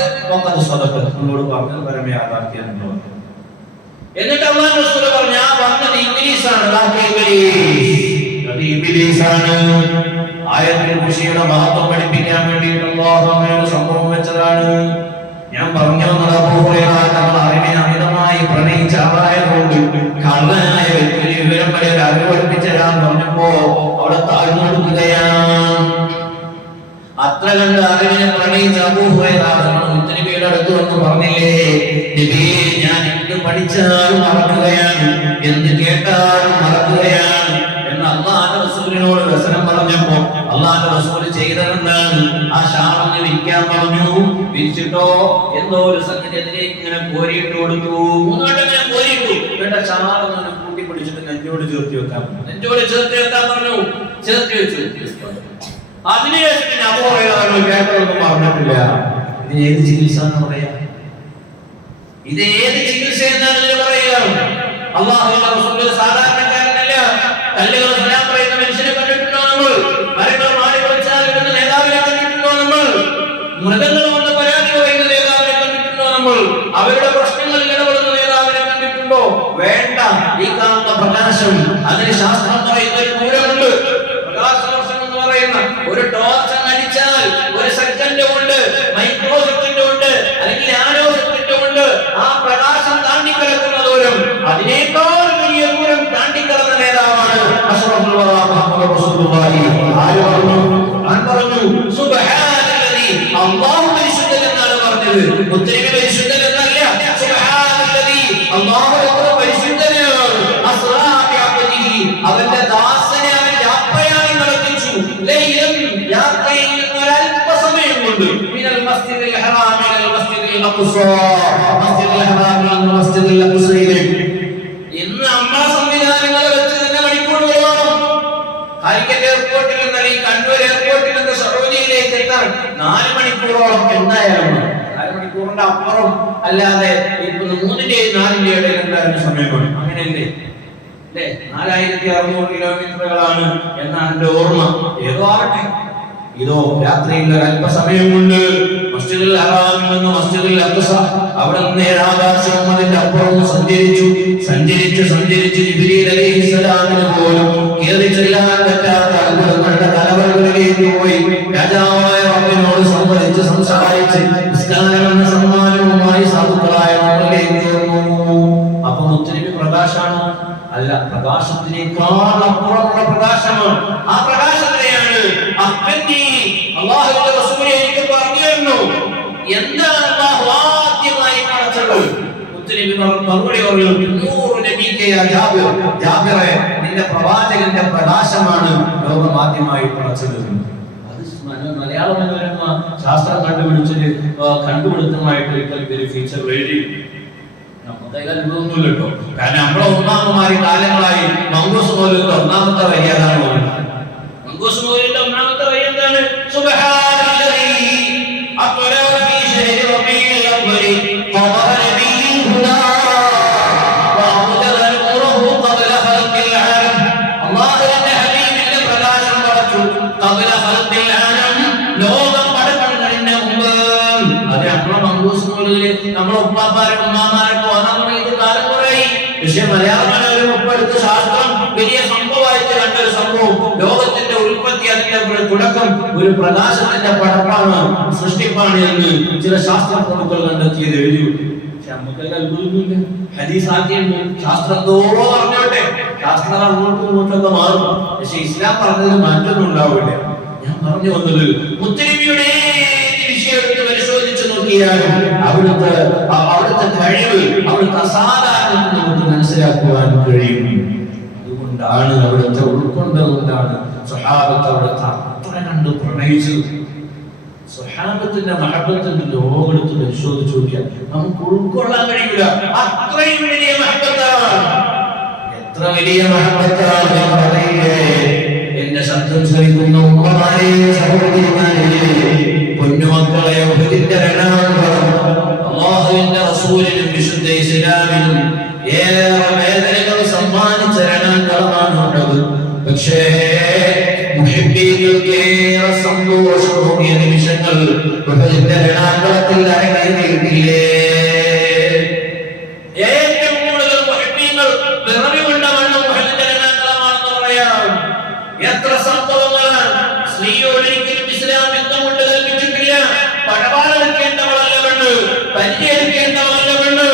നമ്മളോട് പറഞ്ഞത് പരമ യാഥാർത്ഥ്യമാണ്. എന്നിട്ട് അല്ലാഹു റസൂൽ പറഞ്ഞു ആ പറഞ്ഞത് ഇബ്ലീസാണ്. ഇബ്ലീസാണ്. ആയത്തുൽ കുർസിയുടെ മഹത്വം പഠിപ്പിക്കാൻ വേണ്ടിയിട്ട് അല്ലാഹു അങ്ങനെ സംഭവം വെച്ചതാണ്. ഞാൻ പറഞ്ഞു വന്നത് അബൂഹുറൈറ തങ്ങൾ അറിവിനെ അമിതമായി പ്രണയിച്ച ആളായതുകൊണ്ട് കള്ളനായ വ്യക്തി വിവരം വരെ അറിവ് പഠിപ്പിച്ചു തരാൻ പറഞ്ഞപ്പോ അവിടെ താഴ്ന്നു കൊടുക്കുകയാണ്. അത്ര കണ്ട് അറിവിനെ പ്രണയിച്ച അബൂഹുറൈറ തങ്ങൾ മുത്തനബിയുടെ അടുത്ത് വന്ന് പറഞ്ഞില്ലേ നബിയേ ഞാൻ എന്ത് പഠിച്ചാലും മറക്കുകയാണ്, എന്ത് കേട്ടാലും മറക്കുകയാണ് എന്ന് അല്ലാഹുവിന്റെ റസൂലിനോട് വസനം പറഞ്ഞപ്പോ അല്ലാഹുവിന്റെ റസൂൽ ചെയ്തതെന്താണ്? ആ ഷാളൊന്ന് വിരിക്കാൻ പറഞ്ഞു. വിരിച്ചിട്ടോ എന്തോ ഒരു സംഗതി അതിലേക്ക് ഇങ്ങനെ കോരിയിട്ട് കൊടുത്തു. 3 വട്ടം ഇങ്ങനെ കോരിയിട്ടു. എന്നിട്ട് ഷാളൊന്ന് കൂട്ടി പിടിച്ചിട്ട് നെഞ്ചോട് ചേർത്തി വെക്കാൻ പറഞ്ഞു. നെഞ്ചോട് ചേർത്തി വെക്കാൻ പറഞ്ഞു. ചേർത്തി വെച്ചു. അതിനുശേഷം പിന്നെ അബൂഹുറൈറ കേട്ടതൊന്നും പറഞ്ഞിട്ടില്ല. ഇത് ഏത് ചികിത്സ എന്ന് പറയാ? ഇത് ഏത് ചികിത്സ എന്നാണ് ഇതിന് പറയുക? അല്ലാഹുവിന്റെ റസൂൽ സാധാരണക്കാരനല്ല. കല്ലുകൾ സലാം പറയുന്ന മനുഷ്യനെ കണ്ടിട്ടുണ്ടോ നമ്മൾ? മരങ്ങൾ മാറി വിളിച്ചാൽ വരുന്ന നേതാവിനെ കണ്ടിട്ടുണ്ടോ നമ്മൾ? മൃഗങ്ങൾ വന്ന് പരാതി പറയുന്ന നേതാവിനെ കണ്ടിട്ടുണ്ടോ നമ്മൾ? അവരുടെ പ്രശ്നങ്ങളിൽ ഇടപെടുന്ന നേതാവിനെ കണ്ടിട്ടുണ്ടോ? വേണ്ട. ഈ കാണുന്ന പ്രകാശം അതിന് ശാസ്ത്രം പറയുന്ന ഒരു ദൂരമുണ്ട്. പ്രകാശവർഷം എന്ന് പറയുന്ന ഒരു ടോർച്ച് അടിച്ചാൽ 1 സെക്കൻഡ് കൊണ്ട്, മൈക്രോ സെക്കൻഡ് കൊണ്ട്, അല്ലെങ്കിൽ നാനോ സെക്കൻഡ് കൊണ്ട് ആ പ്രകാശം താണ്ടിക്കിടക്കുന്ന ദൂരം, അതിനേക്കാൾ വലിയ ദൂരം താണ്ടിക്കിടന്ന നേതാവാണ് അഷ്റഫുൽ വറാ മുഹമ്മദ് റസൂലുള്ളാഹി. ആര് പറഞ്ഞു? ഞാൻ പറഞ്ഞു സുബ്ഹാനല്ലദി. അല്ലാഹു പരിശുദ്ധൻ എന്നാണ് പറഞ്ഞത്. മുത്തനബി പരിശുദ്ധൻ എന്നല്ല. സുബ്ഹാനല്ലദി അല്ലാഹു പരിശുദ്ധനാണ്. അസ്റാ ബിഅബ്ദിഹി അവന്റെ ദാസനെ അവന്റെ അപ്പയായി നടത്തിച്ചു. ലൈലൻ യാത്രയിൽ ഒരല്പസമയം കൊണ്ട് മിനൽ മസ്ജിദിൽ ഹറാം ഇലൽ മസ്ജിദിൽ അഖ്സാ, മസ്ജിദുൽ ഹറാമിൽ നിന്ന് മസ്ജിദുൽ അഖ്സയിലേക്ക്. ഇന്ന് നമ്മളെ സംവിധാനങ്ങളെ വെച്ച് തന്നെ മണിക്കൂറുകളോളം കാലിക്കറ്റ് എയർപോർട്ടിൽ നിന്ന് അല്ലെങ്കിൽ കണ്ണൂർ എയർപോർട്ടിൽ നിന്ന് സൗദിയിലേക്ക് എത്താൻ 4 മണിക്കൂറോളം എന്തായാലും 4 മണിക്കൂറിന്റെ അപ്പുറം അല്ലാതെ ഇപ്പൊ 3-ന്റെയും 4-ന്റെയും ഇടയിൽ എന്തായാലും സമയമാണ്. അങ്ങനെയല്ലേ? അല്ലേ? 4600 കിലോമീറ്ററുകളാണ് എന്നാണ് എന്റെ ഓർമ്മ. ഏതോ ആവട്ടെ, ഇതോ രാത്രിയിൽ അല്പസമയം കൊണ്ട് മസ്ജിദുൽ ഹറാമിൽ നിന്ന് മസ്ജിദുൽ അഖ്സ, അവിടെ നിന്ന് ആകാശം അതിന്റെ അപ്പുറം സഞ്ചരിച്ച് ജിബ്രീൽ അലൈഹിസ്സലാമിന് പോലും കേറി ചെല്ലാൻ പറ്റാത്ത അത്ഭുതങ്ങളുടെ തലവകളിലേക്ക് പോയി രാജാവായ റബ്ബിനോട് സംസാരിച്ച് നിസ്കാരം എന്ന സമ്മാനവുമായി സാധുക്കളായ നമ്മളിലേക്ക് വന്നു. അപ്പൊ മുത്തനബി പ്രകാശാണോ? അല്ല, പ്രകാശത്തിനേക്കാൾ അപ്പുറമുള്ള പ്രകാശമാണ്. ആ പ്രകാശത്തിനെയാണ് അല്ലാഹുവിന്റെ റസൂൽ എനിക്ക് പറഞ്ഞു തരുന്നു. എന്താണ് അല്ലാഹു ആദ്യമായി പടച്ചത്? മുത്തനബി മറുപടി പറഞ്ഞു, നൂറു നബിക്കേ യാ ജാബിർ, ജാബിറേ, നിന്റെ പ്രവാചകന്റെ പ്രകാശമാണ് ലോകം ആദ്യമായി പടച്ചത്. മലയാള മനോരമ ശാസ്ത്രം കണ്ടുപിടുത്തമായിട്ട് ഇവര് ഫീച്ചർ എഴുതി. നമുക്കതൊന്നുമില്ല കേട്ടോ. കാരണം നമ്മളെ ഒന്നാമമാര് കാലങ്ങളായി മങ്കൂസ് മൗലൂദിന്റെ ഒന്നാമത്തെ വരി അതാണ് പറയുന്നത്. മങ്കൂസ് മൗലൂദിന്റെ ഒന്നാമത്തെ വരി എന്താണ്? സുബ്ഹാനല്ലദീ അത്വല ഫീ ശഹരി റബീഉൽ അവ്വൽ ഖമറ നബിയ്യിൽ ഹുദാ വഅബ്ദല നൂറഹു ഖബല ഖൽഖിൽ ആലം. അല്ലാഹുവിന്റെ ഹബീബിന്റെ പ്രകാശം പടച്ചു ഖബല ഖൽഖിൽ ആലം, ലോകം പടക്കുന്നതിന് മുമ്പ്. അത് നമ്മളെ മങ്കൂസ് മൗലൂദിൽ നമ്മളെ ഉമ്മാമാരൊക്കെ പക്ഷേ മലയാള മനോരമ ഉൾപ്പെടുത്ത ശാസ്ത്രം വലിയ സംഭവമായിട്ട് കണ്ടൊരു സംഭവം. ലോകത്തിന്റെ ഉൽപ്പത്തി, അതിന്റെ തുടക്കം ഒരു പ്രകാശത്തിന്റെ പടപ്പാണ്, സൃഷ്ടിപ്പാണ് എന്ന് ചില ശാസ്ത്ര പ്രമുഖർ കണ്ടെത്തിയത് എഴുതി. പക്ഷെ നമുക്കെല്ലാം അത്ഭുതമൊന്നുമില്ല. ഹദീസ് ആദ്യം ശാസ്ത്രം എന്തോ പറഞ്ഞോട്ടെ, ശാസ്ത്രം അങ്ങോട്ടും ഇങ്ങോട്ടൊക്കെ മാറും. പക്ഷെ ഇസ്ലാം പറഞ്ഞത് മാറ്റൊന്നും ഉണ്ടാവില്ല. ഞാൻ പറഞ്ഞു വന്നത് മുത്തനബിയുടെ വിഷയത്തെ പരിശോധിച്ചു നോക്കിയാലും അവിടുത്തെ കഴിവ്, അവിടുത്തെ അസാധാരണ നമുക്ക് മനസ്സിലാക്കുവാൻ കഴിയും. അതുകൊണ്ടാണ് അവിടുത്തെ ഉൾക്കൊണ്ടതുകൊണ്ടാണ് സ്വഹാബത്ത് അവിടുത്തെ അത്ര കണ്ട് പ്രണയിച്ചത്. സ്വഹാബത്തിന്റെ മഹബത്തിന്റെ ലോകത്ത് പരിശോധിച്ചു നോക്കിയാൽ നമുക്ക് ഉൾക്കൊള്ളാൻ കഴിയില്ല. അത്രയും വലിയ മഹബത്താണ്. എത്ര വലിയ മഹബത്താണ് പറയില്ലേ. എന്റെ ശബ്ദം ശ്രമിക്കുന്ന ഉമ്മമാരെ, സഹോദരിമാരെ, പൊന്നുമക്കളെ, ഉഹദിന്റെ രണാങ്കണം അല്ലാഹുവിന്റെ റസൂലിനും വിശുദ്ധ ഇസ്ലാമിനും ഏറെ വേദനകൾ സമ്മാനിച്ച രണാങ്കളമാണുള്ളത്. പക്ഷേ മുഹിബ്ബീങ്ങൾക്ക് ഏറെ സന്തോഷം തോന്നിയ നിമിഷങ്ങൾ ഉഹദിന്റെ രണാങ്കളത്തിൽ അരങ്ങേറിയിട്ടില്ലേ. ഏറ്റവും കൂടുതൽ മുഹിബ്ബീങ്ങൾ പിറവികൊണ്ട മണ്ണ് ഉഹദിന്റെ രണാങ്കളമാണെന്ന് പറയാം. എത്ര സംഭവങ്ങളാണ്. സ്ത്രീയോടൊരിക്കലും ഇസ്ലാം യുദ്ധം കൊണ്ട് കൽപ്പിച്ചിട്ടില്ല. പടവാളെടുക്കേണ്ടവളല്ല പെണ്ണ്, പരിചയെടുക്കേണ്ടവളല്ല പെണ്ണ്.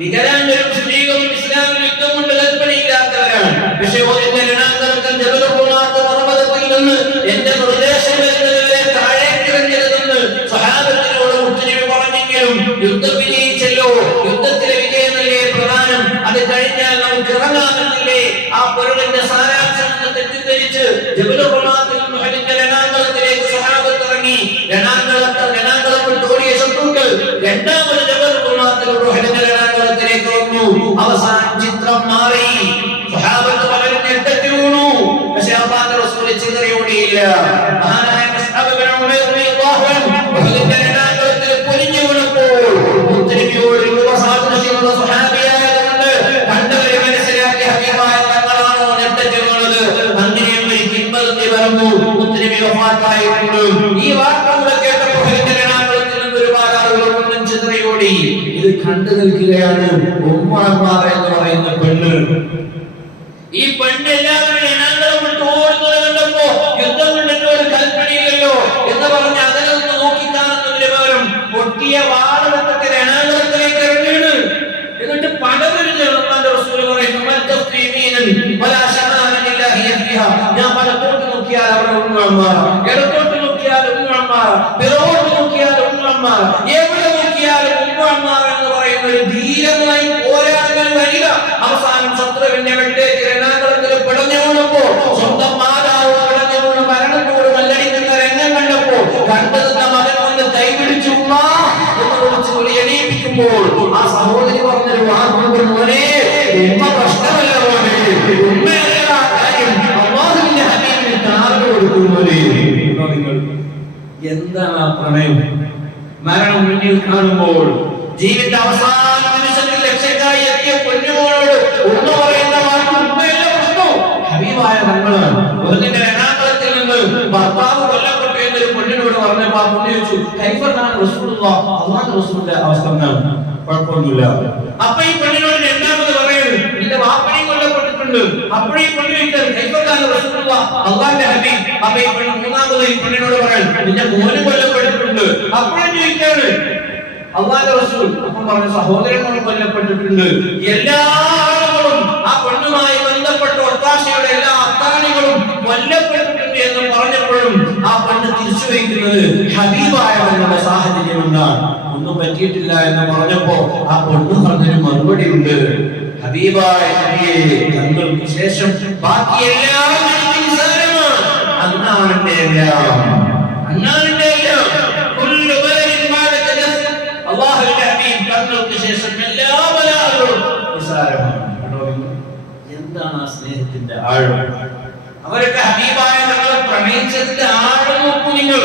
വികലാംഗരും സ്ത്രീകളും ഇസ്ലാമിൽ യുദ്ധം കൊണ്ട് കൽപ്പനയില്ലാത്തവരാണ്. പക്ഷേ ഓതിന്റെ രണാന്തരത്തിൽ ജബലുറുമാത്ത് പർവ്വതത്തിൽ നിന്ന് എന്റെ നിർദ്ദേശം വരുന്നവരെ താഴേക്ക് ഇറങ്ങരുതെന്ന് സ്വഹാബത്തിനോട് മുത്തനബി പറഞ്ഞെങ്കിലും യുദ്ധം വിജയിച്ചല്ലോ. യുദ്ധത്തിലെ വിജയമല്ലേ പ്രധാനം. അത് കഴിഞ്ഞാൽ നമുക്ക് ഇറങ്ങാമെന്നില്ലേ ആ പൊരുളിന്റെ സാരാംശം തെറ്റിദ്ധരിച്ച് ജബലുറുമാത്തിൽ നിന്ന് ഉഹദിന്റെ രണാന്തരത്തിലേക്ക് സ്വഹാബത്ത് ഇറങ്ങി. രണാന്തരം വിട്ടോടിയ ശത്രുക്കൾ രണ്ടാമത് ജബലുറുമാത്തിൽ ഉഹദിന്റെ രണാന്തരത്തിലേക്ക് വന്നു. അവസാനം ചിത്രം മാറി. സ്വഹാബത്ത് പലരും ഞെട്ടത്തിൽ വീണു. പക്ഷേ അല്ലാഹുവിന്റെ റസൂൽ ചിതറിയോടിയില്ല. മഹാനായ മുസ്അബ് ഇബ്നു ഉമൈർ റളിയല്ലാഹു അൻഹു ഉഹദിന്റെ രണാന്തരത്തിൽ പൊലിഞ്ഞു വീണപ്പോൾ മുത്തനബിയോട് സാദൃശ്യമുള്ള സ്വഹാബിയായതുകൊണ്ട് കണ്ടവരെ മനസ്സിലാക്കി ഹബീബായ തങ്ങളാണോ ഞെട്ടത്തിൽ വീണത്. അങ്ങനെയും ഒരു കിംവദന്തി പറഞ്ഞു, മുത്തനബി വഫാത്തായിട്ടുണ്ട്. ഈ വാർത്ത കൂടെ കേട്ടപ്പോൾ ഉഹദിന്റെ രണാന്തരത്തിൽ നിന്ന് ഒരുപാട് ആളുകൾ മുന്നിൽ ചിതറിയോടി. ഇത് കണ്ടു നിൽക്കുകയാണ് ഉമ്മാർ എന്ന് പറയുന്ന പെണ്ണ്. ഈ പെണ്ണ് എല്ലാവരും രണാന്തരം വിട്ട് ഓടുന്നത് കണ്ടപ്പോ യുദ്ധം കൊണ്ട് ഒരു കൽപ്പനയില്ലല്ലോ എന്ന് പറഞ്ഞ് അതിലൊന്ന് നോക്കിക്കാണുന്നതിന് പകരം പൊട്ടിയ വാളെടുത്തിട്ട് രണാന്തരത്തിലേക്ക് ഇറങ്ങിയാണ്. എന്നിട്ട് പലവരും ഞാൻ പലത്തോട്ട് നോക്കിയാൽ അവിടെ ഉമ്മമാർ, ഇടത്തോട്ട് നോക്കിയാൽ ഉമ്മമാർ, പിറകോട്ട് നോക്കിയാൽ ഉമ്മമാർ, എവിടെ നോക്കിയാലും ഉമ്മമാർ എന്ന് പറയുന്ന ഒരു ധീരമായി പോരാടുന്ന വരിക. അവസാനം ശത്രുവിന്റെ വെട്ടേക്ക് രണാന്തരത്തിൽ പിടഞ്ഞു വീണപ്പോ സ്വന്തം മാതാവ് പിടഞ്ഞു വീണ് മരണത്തോട് മല്ലടിക്കുന്ന രംഗം കണ്ടപ്പോ കണ്ടതിന്റെ മകൻ വന്ന് കൈപിടിച്ചു ഉമ്മ എന്ന് വിളിച്ച് എണീപ്പിക്കുമ്പോൾ ആ സഹോദരി പറഞ്ഞൊരു വാക്കുണ്ട്, മോനെ ഉമ്മ പ്രശ്നമല്ല, മോനെ ഉമ്മയല്ല കാര്യം, അല്ലാഹുവിന്റെ ഹബീബിന് കാർഡ് കൊടുത്തു മോനെ. എന്താണ് ആ പ്രണയം? മരണം മുന്നിൽ കാണുമ്പോൾ ജീവിത അവസാന നിമിഷത്തിൽ രക്ഷക്കായി എത്തിയ പൊന്നുമോളോട് ഉമ്മ പറയുന്ന വാക്ക് ഉമ്മയല്ല പ്രശ്നം, ഹബീബായ തങ്ങളാണ്. ഉഹദിന്റെ രണാന്തരത്തിൽ നിന്ന് ഭർത്താവ് കൈഫനാണ് റസൂലുള്ളാഹി അല്ലാഹു റസൂലിന്റെ അവസ്ഥ എന്താണ്? കുഴപ്പമൊന്നുമില്ല. അപ്പൊ ഈ പെണ്ണിനോട് രണ്ടാമത് പറയുന്നത് നിന്റെ വാപ്പയും കൊല്ലപ്പെട്ടിട്ടുണ്ട്. അപ്പോഴേ പെണ്ണിനോട് കൈഫനാണ് റസൂലുള്ളാഹി അല്ലാഹുവിന്റെ ഹബീബ്. അപ്പൊ ഈ പെണ്ണ് മൂന്നാമത് ഈ പെണ്ണിനോട് പറയുന്നത് നിന്റെ മോനും കൊല്ലപ്പെട്ടിട്ടുണ്ട്. അപ്പോഴും ചോദിക്കാണ് അല്ലാഹുവിന്റെ റസൂൽ. അപ്പം പറഞ്ഞു സഹോദരങ്ങളും കൊല്ലപ്പെട്ടിട്ടുണ്ട്. എല്ലാ ആളുകളും ആ പെണ്ണുമായി ബന്ധപ്പെട്ട ഒത്താശയുടെ എല്ലാ അത്താണികളും കൊല്ലപ്പെട്ടിട്ടുണ്ട് എന്ന് പറഞ്ഞപ്പോഴും ആ പെണ്ണ് തിരിച്ചു വയ്ക്കുന്നത് ഹബീബായവരുടെ സാഹചര്യം എന്താണ്? ഒന്നും പറ്റിയിട്ടില്ല എന്ന് പറഞ്ഞപ്പോ ആ പെണ്ണ് പറഞ്ഞൊരു മറുപടി ഉണ്ട്. ഹബീബായ നബിയെ, തങ്ങൾക്ക് ശേഷം ബാക്കിയെല്ലാം എനിക്ക് നിസ്സാരമാണ്. അന്നാണെന്റെ എല്ലാം, അന്നാണെന്റെ എല്ലാം. അല്ലാഹുവിന്റെ ഹബീബ് തങ്ങൾക്ക് ശേഷം എല്ലാ ബലാകളും നിസ്സാരമാണ്. എന്താണ് ആ സ്നേഹത്തിന്റെ ആഴം? അവരൊക്കെ ഹബീബായ തങ്ങളെ പ്രണയിച്ചതിന്റെ ആഴം നോക്കൂ നിങ്ങൾ.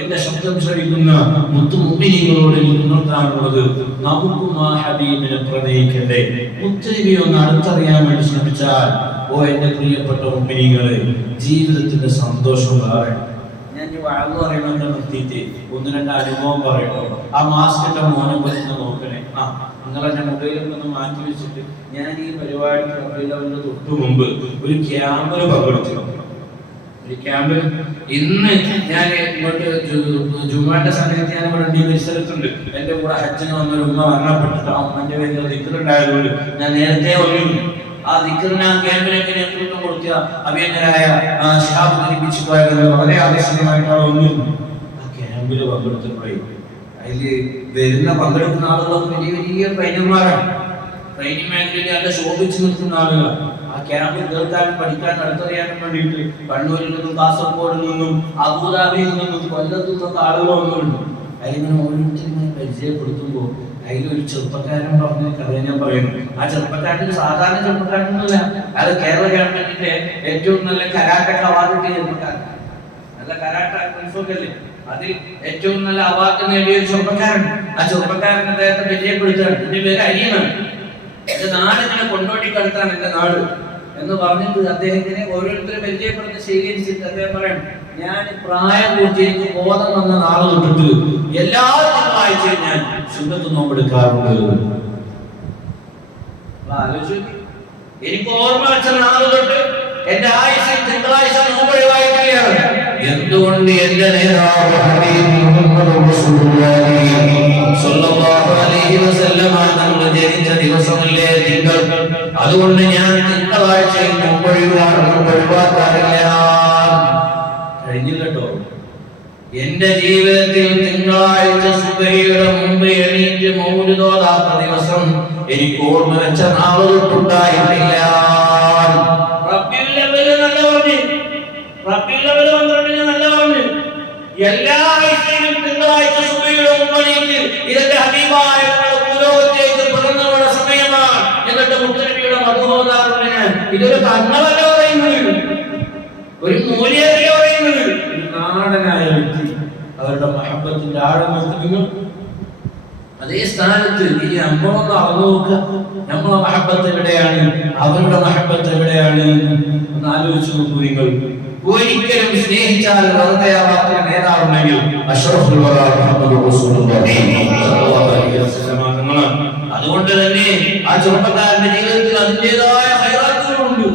എന്റെ ശബ്ദം ശ്രവിക്കുന്ന മുത്തുമുമ്പിനികളോട് എനിക്ക് ഉണർത്താനുള്ളത്, നമുക്കും ആ ഹബീബിനെ പ്രണയിക്കണ്ടേ? മുത്തുനബിയെ ഒന്ന് അടുത്തറിയാൻ വേണ്ടി ശ്രമിച്ചാൽ, ഓ എന്റെ പ്രിയപ്പെട്ട മുമ്പിനികളെ, ജീവിതത്തിന്റെ സന്തോഷം വേറെ. ഞാൻ ഈ വാഴ പറയുന്നത് നിർത്തിയിട്ട് ഒന്ന് രണ്ട് അനുഭവം പറയട്ടോ. ആ മാസ്കിന്റെ മോനെ പറ്റുന്ന നോക്കണേ. നിങ്ങൾ എന്റെ മൊബൈലൊക്കെ ഒന്ന് മാറ്റി വെച്ചിട്ട് ഞാൻ ഈ പരിപാടിക്ക് തൊട്ടു മുമ്പ് ഒരു ക്യാമ്പിൽ പങ്കെടുത്തിരുന്നു. ഒരു ക്യാമ്പിൽ ഇന്ന് ഞാൻ ഇങ്ങോട്ട് ജുമാന്റെ സമയത്ത് ഞാൻ ഇവിടെ ഈ പരിസരത്തുണ്ട്. എന്റെ കൂടെ ഹജ്ജിന് വന്നൊരു ഉമ്മ മരണപ്പെട്ടിട്ട് ആ ഉമ്മന്റെ പേരിൽ ദിക്റുണ്ടായതുകൊണ്ട് ഞാൻ നേരത്തെ വന്നിരുന്നു. ആ ദിക്റിന് ആ ക്യാമ്പിനൊക്കെ നേതൃത്വം കൊടുത്ത അഭിയന്നരായ ശിഹാബ് ധരിപ്പിച്ചു പോയത് വളരെ ആകർഷകമായിട്ടാണ് വന്നിരുന്നു. ആ ക്യാമ്പിൽ പങ്കെടുത്തപ്പോഴേ അതില് വരുന്ന പങ്കെടുക്കുന്ന ആളുകളൊക്കെ വലിയ വലിയ ട്രെയിനർമാരാണ്. ട്രെയിനിങ് മേഖലയിൽ നല്ല ശോഭിച്ചു നിൽക്കുന്ന ആളുകളാണ്. ആ ക്യാമ്പിൽ കേൾക്കാനും പഠിക്കാനും അടുത്തറിയാനും വേണ്ടിയിട്ട് കണ്ണൂരിൽ നിന്നും കാസർഗോഡിൽ നിന്നും അബുദാബിയിൽ നിന്നും കൊല്ലത്തു നിന്നൊക്കെ ആളുകൾ വന്നിട്ടുണ്ട്. അതിങ്ങനെ ഓരോരുത്തരിങ്ങനെ പരിചയപ്പെടുത്തുമ്പോൾ അതിലൊരു ചെറുപ്പക്കാരൻ പറഞ്ഞ കഥ ഞാൻ പറയുന്നു. ആ ചെറുപ്പക്കാരന് സാധാരണ ചെറുപ്പക്കാരനൊന്നുമില്ല, അത് കേരള ഗവൺമെന്റിന്റെ ഏറ്റവും നല്ല കരാട്ടക്ക് അവാർഡ് കിട്ടിയ ചെറുപ്പക്കാരൻ. നല്ല കരാട്ട അല്ലേ, അതിൽ ഏറ്റവും നല്ല അവാർഡ് നേടിയ ഒരു ചെറുപ്പക്കാരൻ. ആ ചെറുപ്പക്കാരൻ അദ്ദേഹത്തെ പരിചയപ്പെടുത്തുകയാണ്. എന്റെ പേര് അനിയനാണ്, എന്റെ നാട് ഇങ്ങനെ കൊണ്ടോട്ടിക്കടുത്താണ് എന്റെ നാട് എന്ന് പറഞ്ഞിട്ട് അദ്ദേഹത്തിനെ ഓരോരുത്തരെ പരിചയപ്പെടുന്ന ശേഖരിച്ചിട്ട് അദ്ദേഹം പറയണം, ഞാൻ പ്രായം കൂട്ടി എനിക്ക് ബോധം വന്ന നാളെ തൊട്ടിട്ട് എല്ലാ തിങ്കളാഴ്ചയും ഞാൻ സുന്നത്ത് നോമ്പെടുക്കാറുണ്ട്. എനിക്ക് ഓർമ്മ വെച്ച നാളെ തൊട്ട് എന്റെ ആയുസ് തിങ്കളാഴ്ച നോമ്പൊഴിവായിരിക്കുകയാണ്. എന്തുകൊണ്ട്? എന്റെ നേതാവ് തങ്ങൾ ജനിച്ച ദിവസമല്ലേ തിങ്കൾ. അതുകൊണ്ട് ഞാൻ തിങ്കളാഴ്ചയിൽ ഒഴിവാക്കാറില്ല. കഴിഞ്ഞില്ലട്ടോ. എന്റെ ജീവിതത്തിൽ തിങ്കളാഴ്ച സുബഹിയുടെ മുമ്പ് എണീറ്റ് മൗലിദ് ഓതാത്ത ദിവസം എനിക്ക് ഓർമ്മ വെച്ച നാളെ തൊട്ടുണ്ടായിട്ടില്ല. റബ്ബിൽ അവല് നല്ല പറഞ്ഞു, റബ്ബിൽ അവല് 12 നല്ല പറഞ്ഞു. എല്ലാ ആഴ്ചയിലും തിങ്കളാഴ്ച സുബഹിയുടെ മുമ്പ് എണീറ്റ് ഇതെന്റെ ഹബീബായ ഭൂലോകത്തേക്ക് പിറന്നവരുടെ സമയമാണ് എന്നിട്ട് മുത്തനബിയുടെ മധുഹോദാറുണ്ട്. ഞാൻ ഇതൊരു തങ്ങളല്ല പറയുന്നത്, ഒരു മൂല്യമല്ല പറയുന്നത്, ഒരു നാടനായ വ്യക്തി. അവരുടെ മഹബത്തിന്റെ ആഴം നോക്കുന്നു. അതേ സ്ഥാനത്ത് ഇനി നമ്മളൊന്ന് അറിഞ്ഞു നോക്കുക, നമ്മളെ മഹബത്ത് എവിടെയാണ്, അവരുടെ മഹബത്ത് എവിടെയാണ് ഒന്ന് ആലോചിച്ചു നോക്കൂ നിങ്ങൾ. ഒരിക്കലും സ്നേഹിച്ചാൽ വെറുതെയാവാത്ത നേതാവുണ്ടെങ്കിൽ അഷ്റഫുൽ വറാ മുഹമ്മദ് റസൂലുള്ളാഹി സ്വല്ലല്ലാഹു അലൈഹി വസല്ലം. അതുകൊണ്ട് തന്നെ ആ ചെറുപ്പക്കാരന്റെ ജീവിതത്തിൽ അതിൻ്റെതായ ഹൈറാത്തുകളുണ്ട്.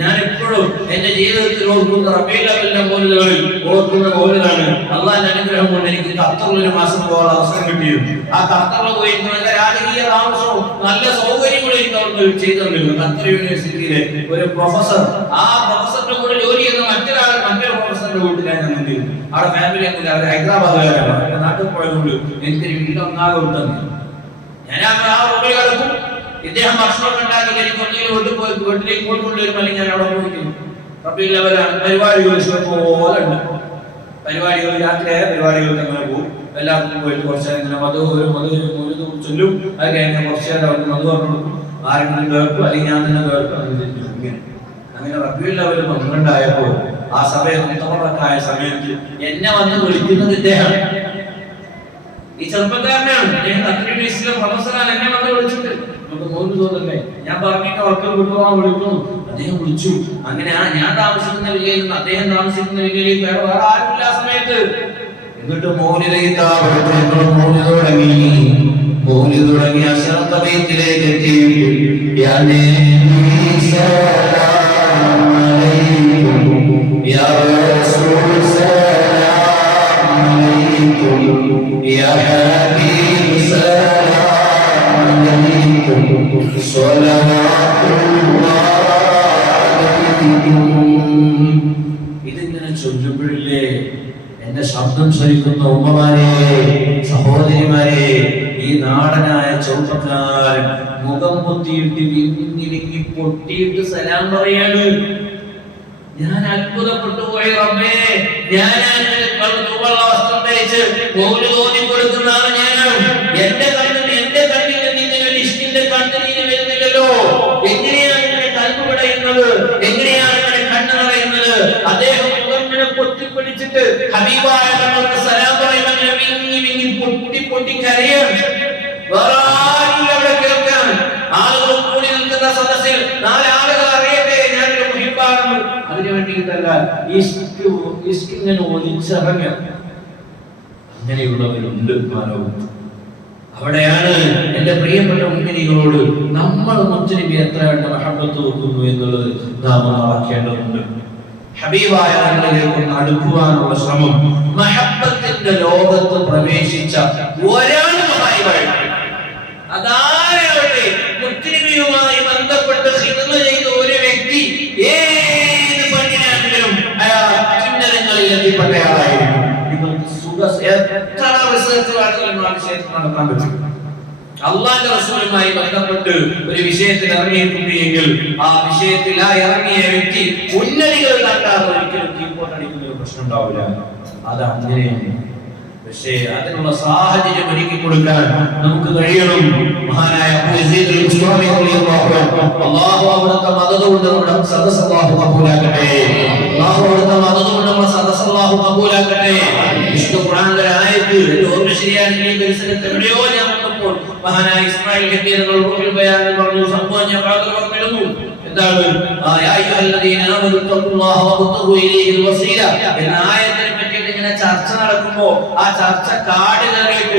ഞാൻ എപ്പോഴും എന്റെ ജീവിതത്തിൽ ഓർക്കുന്ന റബീഉൽ അവ്വലിന്റെ മൗലിദുകളിൽ ഓർക്കുന്ന മൗലിദാണ്. അള്ളാഹുവിന്റെ അനുഗ്രഹം കൊണ്ട് എനിക്ക് ഖത്തറിൽ ഒരു മാസം പോകാൻ അവസരം കിട്ടിയിരുന്നു. ആ ഖത്തറിൽ പോയി നല്ല രാജകീയ താമസവും നല്ല സൗകര്യങ്ങളും എനിക്ക് അവിടെ ചെയ്തു തന്നിരുന്നു. ഖത്തർ യൂണിവേഴ്സിറ്റിയിലെ ഒരു പ്രൊഫസർ, ആ പ്രൊഫസറിന്റെ കൂടെ ജോലി ചെയ്യുന്ന മറ്റൊരു പ്രൊഫസറിന്റെ വീട്ടിലാണ് ഞാൻ നിന്നിരുന്നു. അവിടെ ഫാമിലി ഒന്നുമില്ല, അവർ ഹൈദരാബാദുകാരാണ്. അവരുടെ നാട്ടിൽ പോയതുകൊണ്ട് എനിക്കൊരു വീട്ടിൽ ഒന്നാകെ വിട്ടു. ഞാൻ ആ റൂമിൽ കിടക്കും. ഇദ്ദേഹം ഭക്ഷണം ഉണ്ടാക്കി എനിക്ക് ഒന്നിലും വീട്ടിലേക്ക് കൊണ്ടുവരും, അല്ലെങ്കിൽ ഞാൻ അവിടെ പോയിരിക്കും. റബീഉൽ അവ്വലാണ്. പരിപാടികൾ ഇഷ്ടംപോലെ ഉണ്ട്. പരിപാടികൾ രാത്രിയായ പരിപാടികൾക്ക് അങ്ങനെ പോകും. എല്ലാവർക്കും പോയിട്ട് കുറച്ച് നേരം ഇങ്ങനെ മധു ചൊല്ലും. അത് കഴിഞ്ഞാൽ കുറച്ച് നേരം അവർക്ക് മധു പറഞ്ഞു കൊടുക്കും. ആരെങ്കിലും കേൾക്കും, അല്ലെങ്കിൽ ഞാൻ തന്നെ കേൾക്കും. അങ്ങനെ റബീഉൽ അവ്വൽ 12 ആ സമയം മുത്തവറക്കായ സമയത്ത് എന്നെ വന്ന് വിളിക്കുന്നത് ഇദ്ദേഹം, ഈ ചെറുപ്പക്കാരനാണ്. പ്രൊഫസറാണ്. എന്നെ വന്ന് വിളിച്ചിട്ട് നമുക്ക് മോന് തോന്നല്ലേ, ഞാൻ പറഞ്ഞിട്ട് അവർക്ക് വിട്ടുപോകാൻ വിളിക്കുന്നു. അദ്ദേഹം വിളിച്ചു. അങ്ങനെ ഞാൻ താമസിക്കുന്ന വില്ലയിൽ നിന്ന് അദ്ദേഹം താമസിക്കുന്ന വില്ലയിലേക്ക് വേറെ ആരുമില്ല സമയത്ത് എന്നിട്ട് മൗലിദ് തുടങ്ങി അശറത്ത ബൈത്തിലേക്ക് എത്തി. യാ നബി സല്ലല്ലാഹു അലൈക്കും യാ റസൂൽ സല്ലല്ലാഹു അലൈക്കും യാ ഹബീബ് സല്ലല്ലാഹു അലൈക്കും സ്വല്ലല്ലാഹു ഇതിങ്ങനെ ചൊല്ലുമ്പോഴില്ലേ എന്റെ ശബ്ദം ശ്രവിക്കുന്ന ഉമ്മമാരെ, സഹോദരിമാരെ, ഈ നാടനായ ചെറുപ്പക്കാരൻ മുഖം പൊത്തിയിട്ട് വിങ്ങി പൊട്ടിയിട്ട് സലാം പറയാണ്. ഞാൻ അത്ഭുതപ്പെട്ടു പോയി. റബ്ബേ, ഞാൻ വസ്ത്രം ധരിച്ച് തോന്നി കൊടുക്കുന്നതാണ് ഞാനാണ്. എന്റെ കണ്ണിൽ നിന്ന് ഇഷ്ടിന്റെ കണ്ണിന് വരുന്നില്ലല്ലോ. എങ്ങനെയാണ് ഇങ്ങനെ കൽബ് പടയുന്നത്? എങ്ങനെയാണ് ഇങ്ങനെ കണ്ണ് പറയുന്നത്? അദ്ദേഹം പൊട്ടിപ്പിടിച്ചിട്ട് ഹബീബായ തങ്ങൾക്ക് സലാം പറയുമ്പോൾ വിങ്ങി പൊട്ടി കരയാണ്. വേറെ ആരും അവിടെ കേൾക്കാൻ, ആളുകൾ കൂടി നിൽക്കുന്ന സദസ്സിൽ നാലാളുകൾ അറിയട്ടെ ഞാനൊരു മുഹിബ്ബാണെന്ന്. അതിനു വേണ്ടിയിട്ടല്ല ഇങ്ങനെ ഒലിച്ചിറങ്ങ. അങ്ങനെയുള്ളവരുണ്ട് മാനവത്തിൽ. അവിടെയാണ് എന്റെ പ്രിയപ്പെട്ട മുഅ്മിനീങ്ങളോട് നമ്മൾ മുത്തനബി എത്ര കണ്ട് മഹബ്ബത്ത് വെക്കുന്നു എന്നുള്ളത് നാം മനസ്സിലാക്കേണ്ടതുണ്ട്. ഹബീബായ തങ്ങളിലേക്ക് അടുക്കുവാനുള്ള ശ്രമം. മഹബ്ബത്തിന്റെ ലോകത്ത് പ്രവേശിച്ച ഒരാളുമായി അതാരട്ടെ, മുത്തനബിയുമായി ബന്ധപ്പെട്ട് ഖിദ്മ ചെയ്ത ഒരു വ്യക്തി ഏത് പണിയാണെങ്കിലും അയാൾ ചിന്തകളിൽ എത്തിപ്പെട്ടയാളായിരിക്കും. എത്ര റിസർച്ച് നടത്താൻ പറ്റും? അള്ളാന്റെ റസൂലുമായി ബന്ധപ്പെട്ട് ഒരു വിഷയത്തിൽ ഇറങ്ങിയിട്ടുണ്ട് എങ്കിൽ ആ വിഷയത്തിൽ ആ ഇറങ്ങിയ വ്യക്തി ഉന്നതികൾ കണ്ടാതെ ഒരിക്കലും കീഴ്പോട്ടടിക്കുന്ന ഒരു പ്രശ്നം ഉണ്ടാവില്ല. അത് അങ്ങനെയാണ്. പക്ഷേ അതിനുള്ള സാഹചര്യം ഒരുക്കി കൊടുക്കാൻ നമുക്ക് കഴിയണം. മഹാനായ അല്ലാഹു അവിടുത്തെ മദദ് കൊണ്ട് നമ്മുടെ സദസ്സ് അല്ലാഹു കബൂലാക്കട്ടെ. അല്ലാഹു അവിടുത്തെ മദദ് കൊണ്ട് നമ്മുടെ സദസ്സ് അല്ലാഹു കബൂലാക്കട്ടെ. വിശുദ്ധ ഖുർആനിലെ ആയത്ത് ഓർമ്മ ശരിയാണെങ്കിൽ ഈ പരിസരത്ത് എവിടെയോ ഞാൻ വന്നപ്പോൾ മഹാനായ ഇസ്മായിൽ ഹബീബുൽ റൂഹുൽ ബയാനിൽ പറഞ്ഞു, സംഭവം ഞാൻ പറഞ്ഞു. എന്താണ്? യാ അയ്യുഹല്ലദീന ആമനു തഖുല്ലാഹ വബ്തഗു ഇലൈഹിൽ വസീല എന്ന ആയത്തിനെ പറ്റിയിട്ട് ഇങ്ങനെ ചർച്ച നടക്കുമ്പോൾ ആ ചർച്ച കാട് കയറിയിട്ട്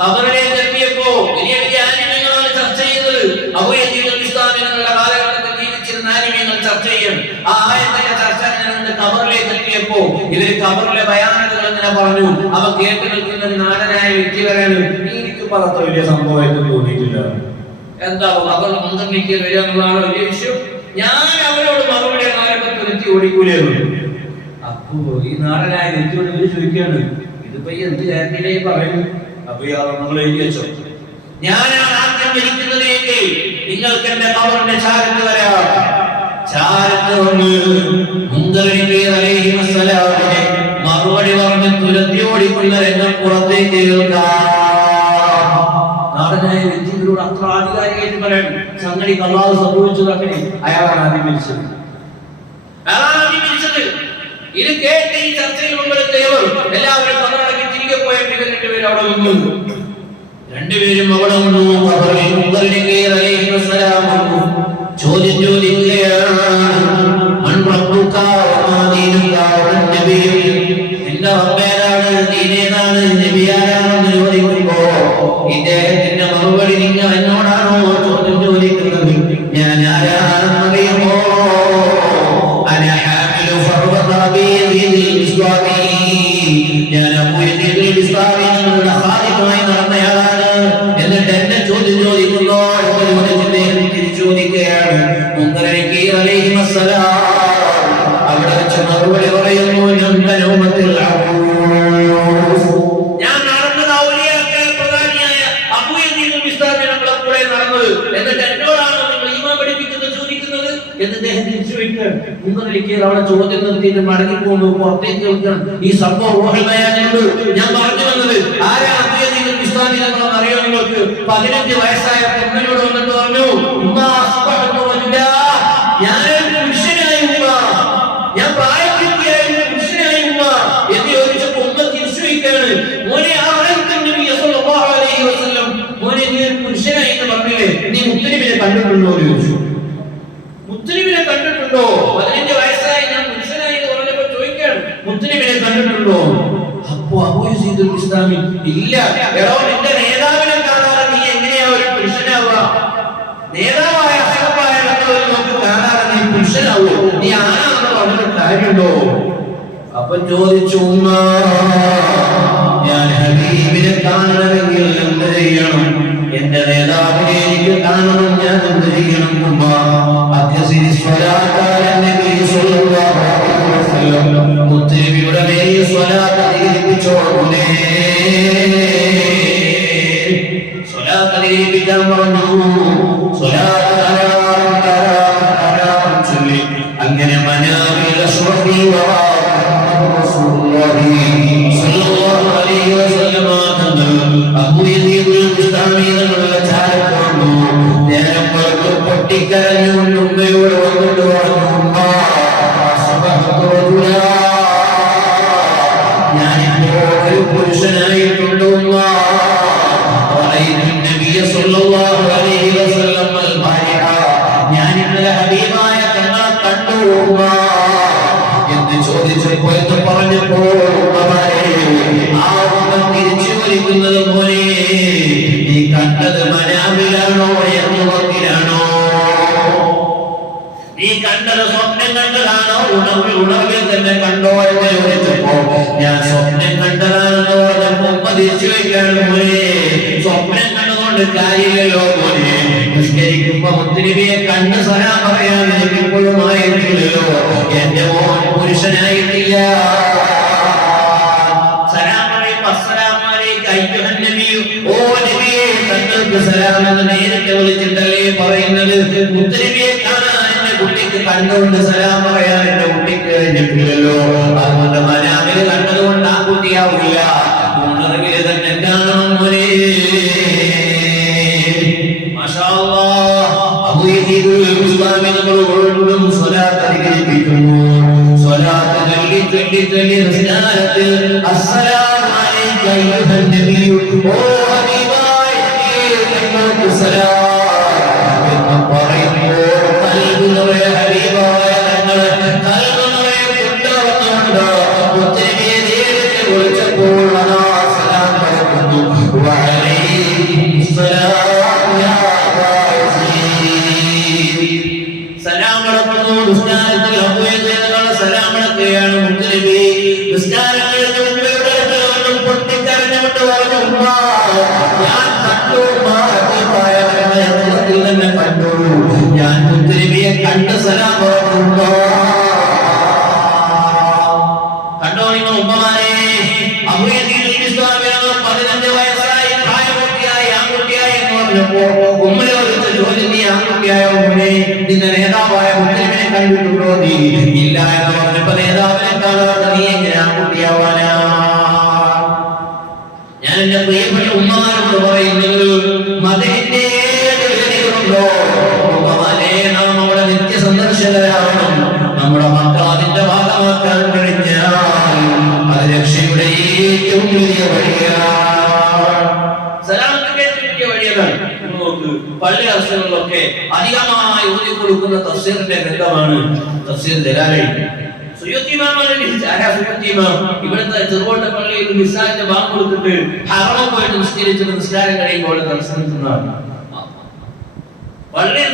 ഖബറിലേക്ക് എത്തിയപ്പോ വലിയ വലിയ ആലിമീങ്ങളാണ് ചർച്ച ചെയ്യുന്നത്. അബൂ യസീദ് ബിസ്താമി എന്നുള്ള കാലഘട്ടത്തിൽ ജീവിച്ചിരുന്ന ആലിമീങ്ങൾ ചർച്ച ചെയ്യും. ആ ആയത്തിന്റെ ചർച്ച ഇങ്ങനെ ഖബറിലേക്ക് എത്തിയപ്പോ ഇവര് ഖബറിലെ ബയാനുകൾ ഇങ്ങനെ പറഞ്ഞു. അവ കേട്ട് നിൽക്കുന്ന ഒരു നാടനായ വ്യക്തി പറയാണ്, എനിക്ക് പറത്ത വലിയ സംഭവമായിട്ട് തോന്നിയിട്ടില്ല. എന്താ അവരുടെ മുൻഗണനയ്ക്ക് വരിക എന്നുള്ളതാണ് വലിയ വിഷയം. ഞാൻ അവരോട് മറുപടി ആരംഭത്തിൽ എത്തി ഓടിക്കൂലെന്ന്. അപ്പോ ഈ നാടനായ വ്യക്തിയോട് ഇവര് ചോദിക്കുകയാണ്, ഇതിപ്പോ എന്ത് കാര്യത്തിലേ പറയും? അപ്പൊ ഇയാൾ നമ്മൾ എഴുതി വെച്ചോ, ഞാനാണ് ആദ്യം മരിക്കുന്നത് എങ്കിൽ നിങ്ങൾക്ക് എന്റെ ഖബറിന്റെ ചാരത്ത് വരാം. ചാരത്ത് വന്ന് മുൻഗണനയ്ക്ക് അലൈഹിസ്സലാമിനെ മറുപടി പറഞ്ഞ് തുരത്തി ഓടിക്കുന്ന രംഗം പുറത്തേക്ക് കേൾക്കാം. നാടനായ വ്യക്തികളോട് അത്ര ആധികാരികമായിട്ട് പറയാൻ സംഗതി അല്ലാഹു സംഭവിച്ചത് അങ്ങനെ. അയാളാണ് ആദ്യം മരിച്ചത്. ഇത് കേട്ട് ഈ ചർച്ചയിൽ പങ്കെടുത്തവർ എല്ലാവരും ഖബറടക്കി തിരികെ പോയപ്പോൾ രണ്ടുപേരും അവിടെ നിന്നു. രണ്ടുപേരും അവിടെ നിന്നു. ചോദ്യം ചോദിക്കുകയാണ്, എന്റെ റബ്ബേതാണ്, ദീനേതാണ്, നബിയാരാണെന്ന് ചോദിക്കുമ്പോ ഇദ്ദേഹത്തിന്റെ മറുപടി നിങ്ങൾ എന്നോടാണോ ചോദ്യം ചോദിക്കുന്നത്? ഞാൻ ആരാണെന്നറിയുമോ? ഞാൻ നടന്നയാളാണ്. എന്നിട്ട് എന്നെ ചോദ്യം ചോദിക്കുന്നു. തിരിച്ചു ചോദിക്കുകയാണ്. അവിടെ വെച്ച് മറുപടി പറയുന്നു, ഞാൻ നടന്നത് ഔലിയാക്കൾ പ്രധാനിയായ അബൂ യസീദ് ബിസ്താമി നമ്മളെ കൂടെ നടന്നത്. എന്നിട്ട് എന്നോടാണോ നിങ്ങൾ ഈമാൻ പഠിപ്പിക്കുന്നത് ചോദിക്കുന്നത് എന്ന് അദ്ദേഹം തിരിച്ചു വയ്ക്കുകയാണ്. മുൻകളിലേക്ക് അവിടെ ചോദ്യം നിർത്തിയിട്ട് മടങ്ങി പോകുന്നു. പുറത്തേക്ക് കേൾക്കണം, ഈ സംഭവം റൂഹുൽ ബയാനിലുണ്ട്. ഞാൻ പറഞ്ഞു വന്നത് ആരാ അബൂ യസീദ് ബിസ്താമി നമ്മളെന്ന് അറിയോ നിങ്ങൾക്ക്? 15 വയസ്സായ പെണ്ണിനോട് വന്നിട്ട് പറഞ്ഞു, ഞാനൊരു പുരുഷനായി ഉമ്മ, ഞാൻ പ്രായപൂർത്തിയായ പുരുഷനായി ഉമ്മ എന്ന് ചോദിച്ചപ്പോൾ ഉമ്മ തിരിച്ചു വയ്ക്കുകയാണ്. മോനെ മോനെ നീ ഒരു പുരുഷനായി എന്ന് പറഞ്ഞില്ലേ, നീ മുത്തനബിനെ കണ്ടിട്ടുണ്ടോ എന്ന് ചോദിച്ചു. മുത്തനബിനെ കണ്ടിട്ടുണ്ടോ? 15 വയസ്സായി ഞാൻ പുരുഷനായി എന്ന് പറഞ്ഞപ്പോൾ ചോദിക്കുകയാണ്, മുത്തനബിനെ കണ്ടിട്ടുണ്ടോ? കണ്ടിട്ടുണ്ടോ? അപ്പോ അബൂ യസീദുൽ ബിസ്താമി ഇല്ല. എടോ, നിന്റെ നേതാവിനെ കാണാതെ നീ എങ്ങനെയാ ഒരു പുരുഷനാവുക? നേതാവായ അസഹബായ നമുക്ക് കാണാതെ നീ പുരുഷനാവോ? നീ ആരാണെന്ന് പറഞ്ഞിട്ട് കാര്യമുണ്ടോ? അപ്പൊ ചോദിച്ചു, ഞാൻ ഹബീബിനെ കാണണമെങ്കിൽ എന്ത് ചെയ്യണം? എന്റെ നേതാവിനെ എനിക്ക് കാണണം, ഞാൻ എന്ത് ചെയ്യണം? മുത്തനബിയുടെ മേൽ സ്വലാത്ത് അധികരിപ്പിച്ചോളൂനേ. സ്വലാത്ത് അധികരിപ്പിക്കാൻ പറഞ്ഞു. സ്വലാത്ത് ചൊല്ലി അങ്ങനെ മനാമിൽ അഷ്റഫി പൊട്ടിക്കരഞ്ഞുകൊണ്ട് ഉമ്മയോട് വന്നിട്ട് ഞാനിപ്പോ ഒരു പുരുഷനായിട്ടുണ്ട്. ഞാൻ ഇന്നലെ ഹബീബായ തങ്ങളെ കണ്ടു എന്ന് ചോദിച്ചപ്പോ എന്ന് പറഞ്ഞപ്പോ ആ ഉമ്മ തിരിച്ചു വലിക്കുന്നത് പോലെ നീ കണ്ടത് മനാമിലാണോ എന്നുവക്കിലാണോ? നീ കണ്ടത് സ്വപ്നം കണ്ടതാണോ ഉണർവിൽ തന്നെ കണ്ടോ എന്ന് ചോദിച്ചപ്പോ ഞാൻ സ്വപ്നം കണ്ടതാണെന്ന് പറഞ്ഞപ്പോ ഉമ്മ തിരിച്ചു വയ്ക്കാണ് പോലെ സ്വപ്നം കണ്ടതുകൊണ്ട് കാര്യമില്ലല്ലോ പോലെ നിഷ്കരിക്കുമ്പോ മുത്തനബിയെ കണ്ട് സലാം പറയാൻ എനിക്ക് ഇപ്പോഴും ആയിട്ടില്ലല്ലോ. എന്റെ മോൻ പുരുഷനായിട്ടില്ല. സലാം പറയുമ്പോ അസ്സലാമു അലൈക അയ്യുഹൻ നബിയു, ഓ നബിയെ തങ്ങൾക്ക് സലാം എന്ന് നേരിട്ട് വിളിച്ചിട്ടല്ലേ പറയുന്നത്? മുത്തനബിയെ കാണാൻ എന്റെ കുട്ടിക്ക് കണ്ടുകൊണ്ട് സലാം പറയാൻ എന്റെ കുട്ടിക്ക് കഴിഞ്ഞിട്ടില്ലല്ലോ. അതുകൊണ്ട് മനാമില് കണ്ടതുകൊണ്ട് ആ കുട്ടിയാവില്ല, ഉണർവില് തന്നെ കാണണം പോലെ. സ്വലാത്ത് അധികരിപ്പിക്കുന്നു. സ്വലാത്ത് ചൊല്ലി നിസ്കാരത്തിൽ അസ്സലാമു അലൈക അയ്യുഹൻ നബിയു, ഓ ഹബീബായ നബിയേ തങ്ങൾക്ക് സലാം എന്ന് പറയുമ്പോൾ ഖൽബ് നിറയെ ഹബീബായ തങ്ങളെ ഖൽബ് നിറയെ കൊണ്ടുവന്നുകൊണ്ട് മുത്തനബിയെ നേരിട്ട് വിളിച്ചപ്പോൾ അതാ സലാം പറയുന്നു. വഅലൈക്കും സലാം യാ നിസ്കാരത്തിൽ സലാമടക്കുകയാണ് മുത്തനബി. നിസ്കാരത്തിൽ പൊട്ടിക്കരഞ്ഞുകൊണ്ട് പറഞ്ഞു, ഞാൻ കണ്ടു തന്നെ കണ്ടോളൂ, ഞാൻ മുത്തനബിയെ കണ്ട് സലാം പറഞ്ഞു. കണ്ടോ നിങ്ങൾ ഉമ്മമാരെ? അബൂ യസീദുൽ ബിസ്താമി 15 വയസ്സായി പ്രായപൂർത്തിയായി ആൺകുട്ടിയായി എന്ന് പറഞ്ഞപ്പോ ഉമ്മയോട് ചോദ്യം, നീ ആൺകുട്ടിയായോ മോനെ? നിന്റെ നേതാവായ മുത്തനബിനെ കണ്ടിട്ടുണ്ടോ? നീ ഇല്ല എന്ന് പറഞ്ഞപ്പോ നേതാവിനെ കാണാതെ നീ എങ്ങനെ ആൺകുട്ടിയാവാനാ? ഞാൻ എന്റെ പ്രിയപ്പെട്ട ഉമ്മമാരോട് പറയുന്നത്, മതത്തിന്റെ ഉണ്ടോ ഉമ്മമാരെ? നാം അവിടെ നിത്യസന്ദർശകരാണ്. നമ്മുടെ മക്കൾ അതിന്റെ ഭാഗമാക്കാൻ കഴിഞ്ഞാൽ അത് രക്ഷയുടെ ഏറ്റവും വലിയ വഴിയാണ്. സലാമത്തിന്റെ ഏറ്റവും വലിയ വഴിയാണ്. പള്ളി അവസരങ്ങളിലൊക്കെ അധികമായി ഊതി കൊടുക്കുന്ന തഫ്സീറിന്റെ ഗ്രന്ഥമാണ് തഫ്സീർ ജലാലൈൻ. സുയൂത്തി ഇമാമാണ്. സുയൂത്തി ഇമാം ഇവിടുത്തെ ചെറുകോട്ട പള്ളിയിൽ നിസ്കാരത്തിന്റെ ബാങ്ക് കൊടുത്തിട്ട് ഹറമ പോയിട്ട് നിസ്കരിച്ചിട്ട് നിസ്കാരം കഴിയുമ്പോൾ ദർശനത്തിനാണ് പള്ളിയിൽ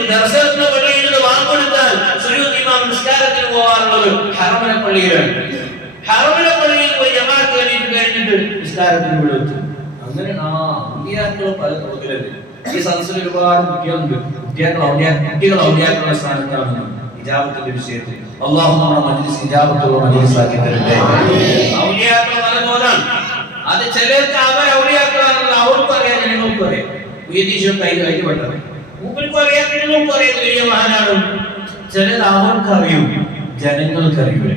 ബാങ്ക് കൊടുത്താൽ സുയൂത്തി ഇമാം നിസ്കാരത്തിന് പോകാറുള്ളത് ഹറമന പള്ളിയിലാണ്. ഹറമന പള്ളിയിൽ പോയി ജമാഅത്ത് കഴിഞ്ഞിട്ട് നിസ്കാരത്തിന് ഇവിടെ വെച്ചു. അങ്ങനെ ഔലിയാക്കൾ പല തോതിലല്ലേ. ഈ സദസ്സിൽ ഒരുപാട് കുട്ടികളുണ്ട്. കുട്ടികൾ ഔലിയാക്കളുടെ സ്ഥാനത്താണ് ഇജാബത്തിന്റെ വിഷയത്തിൽ. അല്ലാഹു നമ്മുടെ മജ്ലിസ് ഇജാബത്തുള്ള മജ്ലിസാക്കി തരട്ടെ. ഔലിയാക്കൾ പല തോതാണ്. അത് ചിലർക്ക് അവർ ഔലിയാക്കളാണെന്ന് അവർക്കും അറിയാം, ജനങ്ങൾക്കും അറിയാം. കൈപ്പെട്ടത് മൂപ്പർക്കും അറിയാം, ജനങ്ങൾക്കും അറിയാം വലിയ മഹാനാണ്. ചിലർ അവർക്കറിയും, ജനങ്ങൾക്കറിയില്ല.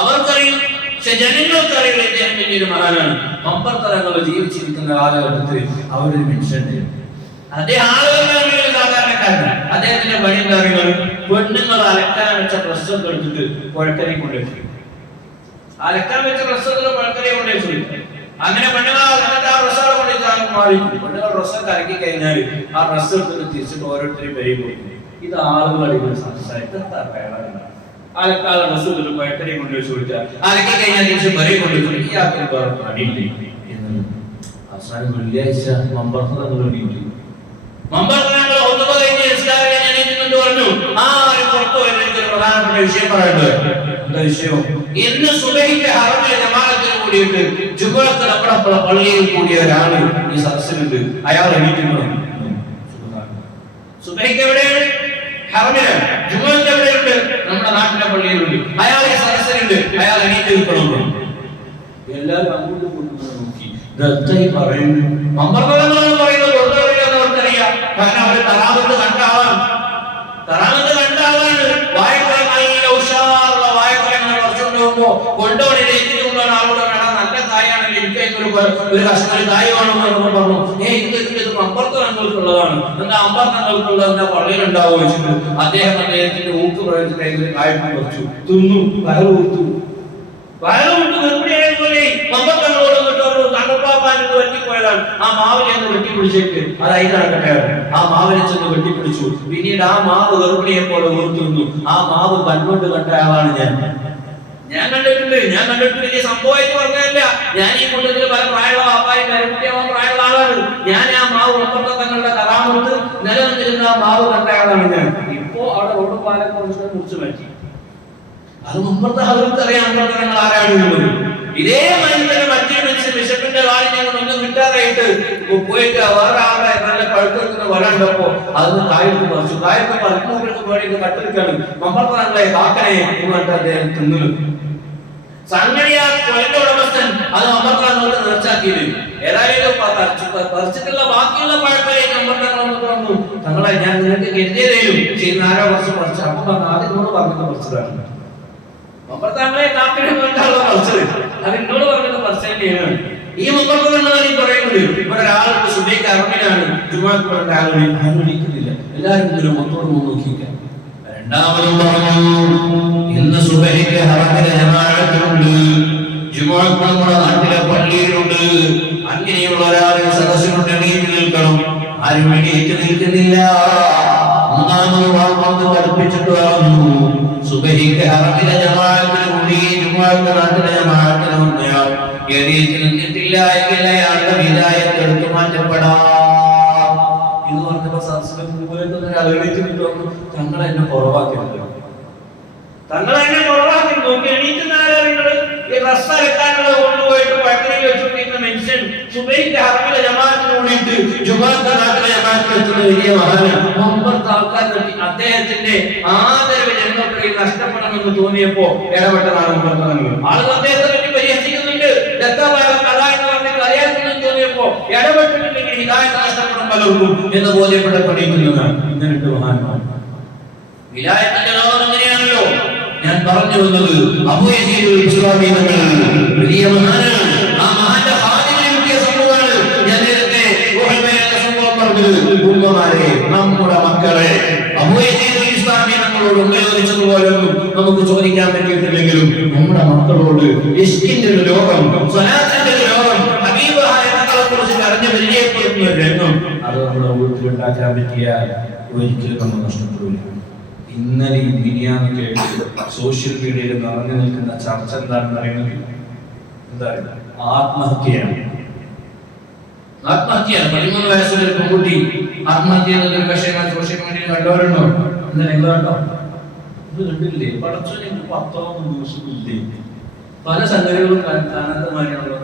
അവർക്കറിയും, പക്ഷെ ജനങ്ങൾക്കറിയില്ല ഇദ്ദേഹം വലിയൊരു മഹാനാണ്. മമ്പർത്തരങ്ങൾ ജീവിച്ചിരിക്കുന്ന കാലഘട്ടത്തിൽ അവരൊരു മനുഷ്യന്റെ അദ്ദേഹം ആളുകളുടെ സാധാരണക്കാരനാണ്. അദ്ദേഹത്തിന്റെ പണി കാര്യങ്ങൾ പെണ്ണുങ്ങൾ അലക്കാൻ വെച്ച ഡ്രസ്സൊക്കെ എടുത്തിട്ട് പുഴക്കരയിൽ കൊണ്ടുവച്ചു. അലക്കാൻ വെച്ച ഡ്രസ്സൊക്കെ പുഴക്കരയിൽ കൊണ്ടുവച്ചു. അങ്ങനെ പെണ്ണുങ്ങൾ ആ ഡ്രസ്സുകളെ കൊണ്ടുവച്ചാൽ മാറി. പെണ്ണുങ്ങൾ ഡ്രസ്സൊക്കെ അലക്കി കഴിഞ്ഞാൽ ആ ഡ്രസ്സ് എടുത്തിട്ട് തിരിച്ചിട്ട് ഓരോരുത്തരും വരെയും പോയി. ഇത് ആളുകളുടെ സംസാരിക്കുന്ന ആലക്കാല റസൂലിന് പഴക്കരയും കൊണ്ടുവച്ച് കൊടുക്കുക, അലക്കി കഴിഞ്ഞാൽ തിരിച്ച് പറയും കൊണ്ടുവച്ചു ഈ ആൾക്കാർ വേറെ പണിയില്ലേ എന്ന്. അവസാനം വെള്ളിയാഴ്ച മമ്പർത്തങ്ങൾ പറഞ്ഞു, ആ ഒരു പുറത്തു വരുന്ന പ്രധാനപ്പെട്ട വിഷയം പറയുന്നത്. എന്താ വിഷയം? ഇന്ന് സുബഹിക്ക് ഹറമിലെ ജമാഅത്തിന് കൂടിയിട്ട് ജുമുഅത്ത് നമ്മുടെ പള്ളിയിൽ കൂടിയ ഒരാൾ ഈ സദസ്സിലുണ്ട്. അയാൾ എണീറ്റിരുന്നു. സുബഹിക്ക് എവിടെയാണ്? ഹറമിലാണ്. ജുമുഅത്ത് എവിടെയുണ്ട്? നമ്മുടെ നാട്ടിലെ പള്ളിയിലുണ്ട്. അയാൾ ഈ സദസ്സിലുണ്ട്. അയാൾ എണീറ്റ് നിൽക്കണം. എല്ലാവരും അങ്ങോട്ടും നോക്കി ഇതെന്തായി പറയുന്നു. മമ്പർത്തങ്ങളെന്ന് പറയുന്നത് അവർക്കറിയാം. കാരണം അവര് തറാവത്ത് കണ്ട ആളാണ്. തറാവത്ത് കണ്ട ആളാണ്. വായക്കുറ നല്ല ഉഷാറുള്ള വായക്കുറ കുറച്ചുകൊണ്ടുപോകുമ്പോ കൊണ്ടുപോകാൻ ആളോട് വേണം, നല്ല കായാണല്ലോ, എനിക്ക് ഒരു കഷ്ണം കായ് വേണമെന്ന് പറഞ്ഞു. ഇത് അമ്പർത്തങ്ങൾക്കുള്ളതാണ്. എന്താ അമ്പർത്തങ്ങൾക്കുള്ളത്? എന്താ പള്ളിയിലുണ്ടാവുക വെച്ചിട്ട് അദ്ദേഹത്തിന്റെ ഊക്ക് പ്രയോഗിച്ചിട്ട് കായ്പ കുറച്ചു തിന്നു, വയറ് കൊടുത്തു. വെട്ടിപ്പോയതാണ്. ആ മാവിനെ ഒന്ന് വെട്ടിപ്പിടിച്ചേക്ക്, അത് അതിൽ നടക്കട്ടെ. ആ മാവിനെ ചെന്ന് വെട്ടിപ്പിടിച്ചു. പിന്നീട് ആ മാവ് ഗർഭിണിയെ പോലെ ഓർത്തുന്നു. ആ മാവ് കണ്ടുകൊണ്ട് കണ്ട ആളാണ് ഞാൻ കണ്ടിട്ടുണ്ട്. വലിയ സംഭവമായിട്ട് പറഞ്ഞതല്ല. ഞാൻ ഈ കൂട്ടത്തിൽ പല പ്രായമുള്ള വാപ്പായും കരക്കുട്ടിയാവാൻ പ്രായമുള്ള ആളാണ്. ഞാൻ ആ മാവ് ഒപ്പത്തങ്ങളുടെ കറാമത്ത് നിലനിന്നിരുന്ന ആ മാവ് കണ്ട ആളാണ് ഞാൻ. ഇപ്പോ അവിടെ റോഡ് പാലം മുറിച്ചു മാറ്റി. അത് മുമ്പത്തെ അവർക്കറിയാം അമ്പർത്തങ്ങൾ ആരാണ്. ഇതേ മനുഷ്യന് മറ്റൊരു മനുഷ്യൻ വിശപ്പിന്റെ കാര്യം ഞങ്ങൾ ഒന്നും കിട്ടാതായിട്ട് പോയിട്ട് വേറെ ആളെ നല്ല പഴുക്കുന്ന വല ഉണ്ടപ്പോ അതൊന്ന് കായത്ത് പറിച്ചു. കായത്ത് പറിക്കുന്നവർക്ക് വേണ്ടി കട്ടെടുക്കാണ്. മമ്പർത്തങ്ങളെ കാക്കനെ എന്ന് പറഞ്ഞിട്ട് അദ്ദേഹം തിന്നു. സംഗടിയാ കൊലന്റെ ഉടമസ്ഥൻ അത് മമ്പർത്തങ്ങൾക്ക് നേർച്ചാക്കിയത്. ഏതായാലും പറിച്ചിട്ടുള്ള ബാക്കിയുള്ള പഴക്കലേക്ക് മമ്പർത്തങ്ങൾ വന്നു. തങ്ങളെ ഞാൻ നിങ്ങൾക്ക് കരുതിയതേലും ചെയ്യുന്ന ആരോ വർഷം പറിച്ചു. അപ്പൊ പറഞ്ഞു അതിനോട് പറഞ്ഞത് പറിച്ചതാണ്. മമ്പർത്തങ്ങളെ കാക്കനെ വേണ്ടാണോ പറിച്ചത്? അത് എന്നോട് പറഞ്ഞത് പറിച്ചതിന്റെയാണ്. ഈ മമ്പർത്തങ്ങളാണ് ഈ പറയുന്നത്. ഇവിടെ ഒരാളുടെ സുബഹിക്ക് അറമിലാണ്. ജുമുഅത്ത് കൊണ്ട് ആരും എണീക്കുന്നില്ല. എല്ലാവരും ഒരു മൊത്തോട് നോക്കിക്കാം. രണ്ടാമതും പറഞ്ഞു, ഇന്ന് സുബഹിക്ക് ഹറമിലെ ജമാഅത്തുണ്ട്, ജുമുഅത്ത് നമ്മുടെ നാട്ടിലെ പള്ളിയിലുണ്ട്. അങ്ങനെയുള്ള ഒരാളെ സദസ്സിനുണ്ട് എണീറ്റ് നിൽക്കണം. ആരും എണീറ്റ് നിൽക്കുന്നില്ല. മൂന്നാമത് വാങ്ങുന്നത് പഠിപ്പിച്ചിട്ട് പറഞ്ഞു, സുബഹിക്ക് ഹറമിലെ ജമാഅത്തിന് കൂടി ജുമുഅത്ത് നാട്ടിലെ ജമാഅത്തിന് വന്നയാൾ എണീറ്റ് നിന്നിട്ടില്ല എങ്കിൽ അയാളുടെ ഹിദായത്ത് എടുത്തു മാറ്റപ്പെടാം എന്ന് പറഞ്ഞപ്പോ സദസ്സിലെ എണീറ്റ് നിന്നിട്ട് വന്നു, തങ്ങൾ എന്നെ കുറവാക്കിയിട്ടുണ്ട്. ഈ റസ്സ അലക്കാനുള്ളത് കൊണ്ടുപോയിട്ട് പട്ടിണിയിൽ വെച്ചുകൊണ്ടിരുന്ന മനുഷ്യൻ സുബഹിക്ക് ഹറമിലെ ജമാഅത്തിന് കൂടിയിട്ട് ജുമുഅത്ത് നാട്ടിലെ ജമാഅത്തിന് വെച്ചുള്ള വലിയ മഹാനാണ്. മുമ്പത്തെ ആൾക്കാർ അദ്ദേഹത്തിന്റെ ആദരവ് ജനങ്ങൾക്കിടയിൽ നഷ്ടപ്പെടണമെന്ന് തോന്നിയപ്പോ ഇടപെട്ടതാണ് മുമ്പത്തെ ആളുകൾ അദ്ദേഹത്തെ പറ്റി പരിഹസിക്കുന്നുണ്ട്. കഥ എന്ന് പറഞ്ഞിട്ട് അറിയാമെന്ന് തോന്നിയപ്പോ ഇടപെട്ടിട്ടുണ്ടെങ്കിൽ ഹിദായത്ത് നഷ്ടപ്പെടും പലർക്കും എന്ന് ബോധ്യപ്പെട്ട് പഠിക്കുന്നതാണ്. ഇങ്ങനെയുണ്ട് മഹാന്മാർ. വിലായത്തിന്റെ ലോകം എങ്ങനെയാണല്ലോ ഞാൻ പറഞ്ഞു വന്നത്. അബൂ യസീദ് അൽ-ബിസ്റാമി തങ്ങൾ വലിയ മഹാനാണ്. ആ മഹാന്റെ ഖാദിമിനെ കിട്ടിയ സംഭവമാണ് ഞാൻ നേരത്തെ ഗുഹമേലെ സംഭവം പറഞ്ഞത്. ഉമ്മമാരെ, നമ്മുടെ മക്കളെ അബൂ യസീദ് അൽ-ബിസ്റാമി തങ്ങളോട് ചോദിച്ചതുപോലൊന്നും നമുക്ക് ചോദിക്കാൻ പറ്റിയിട്ടില്ലെങ്കിലും നമ്മുടെ മക്കളോട് ഇഷ്കിന്റെ ഒരു ലോകം, സ്വലാത്തിന്റെ ഒരു ലോകം, ഹബീബായ തങ്ങളെ കുറിച്ച് അറിഞ്ഞ് പരിചയപ്പെടുന്ന ഒരു രംഗം അത് നമ്മുടെ വീട്ടിലുണ്ടാക്കാൻ പറ്റിയാൽ ഒരിക്കലും നമ്മൾ നഷ്ടപ്പെടില്ല. ഇന്നലെ മിനിയാന്ന് കേട്ട് സോഷ്യൽ മീഡിയയിൽ നിറഞ്ഞു നിൽക്കുന്ന ചർച്ച എന്താണെന്ന് അറിയുന്നത്? എന്താണ്? ആത്മഹത്യയാണ്. 13 വയസ്സുള്ള ഒരു പെൺകുട്ടി ആത്മഹത്യ എന്നൊരു വിഷയം സോഷ്യൽ മീഡിയയിൽ കണ്ടവരുണ്ടോ? എന്താ നിങ്ങൾ കണ്ടോ? ഇത് കണ്ടില്ലേ? പടച്ചോനെ 10 ദിവസമില്ലേ? പല സംഗതികളും കാണാത്തമാരാണല്ലോ.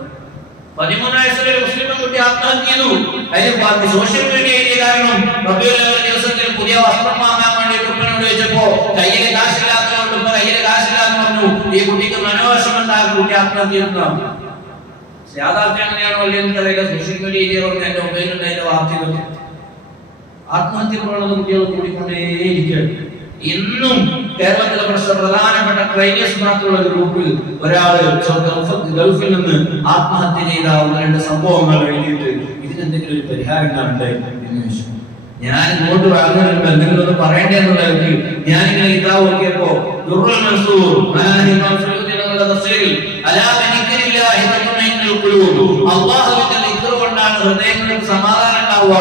13 വയസ്സുള്ള ഒരു മുസ്ലിം പെൺകുട്ടി ആത്മഹത്യ ചെയ്തു. അതിന് സോഷ്യൽ മീഡിയയിലെ കാരണം റബീഉൽ അവ്വൽ ദിവസത്തിൽ പുതിയ വസ്ത്രം വാങ്ങാൻ വേണ്ടി ഉപ്പനോട് ചോദിച്ചപ്പോ കയ്യിലെ കാശില്ലാത്തതുകൊണ്ട് ഉപ്പ കയ്യിലെ കാശില്ലാന്ന് പറഞ്ഞു. ഈ കുട്ടിക്ക് മനോവിഷമുണ്ടാകും, കുട്ടി ആത്മഹത്യ ചെയ്യുന്നതാണ്. യാഥാർത്ഥ്യം എങ്ങനെയാണോ അല്ലെങ്കിൽ എനിക്കറിയില്ല. സോഷ്യൽ മീഡിയയിൽ പറഞ്ഞ എന്റെ മൊബൈലുണ്ട്, അതിന്റെ വാർത്തയിലൊക്കെ ആത്മഹത്യ പോലുള്ള കുട്ടികൾ കൂടിക്കൊണ്ടേയിരിക്കുകയാണ്. ഇന്നും കേരളത്തിലെ പ്രധാനപ്പെട്ട ട്രെയിനേഴ്സ് മാത്രമുള്ള ഒരു ഗ്രൂപ്പിൽ ഒരാള് ഗൾഫിൽ നിന്ന് ആത്മഹത്യ ചെയ്ത 1-2 സംഭവങ്ങൾ എഴുതിയിട്ട് ഇതിനെന്തെങ്കിലും ഒരു പരിഹാരം കാണണ്ടേ എന്ന് ചോദിച്ചു. ഞാൻ ഇങ്ങോട്ട് വാങ്ങുന്നുണ്ട് എന്തെങ്കിലും ഒന്ന് പറയേണ്ടതെന്നുള്ളവർക്ക് ഞാനിങ്ങനെ കിതാബ് നോക്കിയപ്പോ ദുർറുൽ മൻസൂർ അല്ലാഹുവിന്റെ ദിക്ർ കൊണ്ടാണ് ഹൃദയങ്ങൾക്ക് സമാധാനം ഉണ്ടാവുക,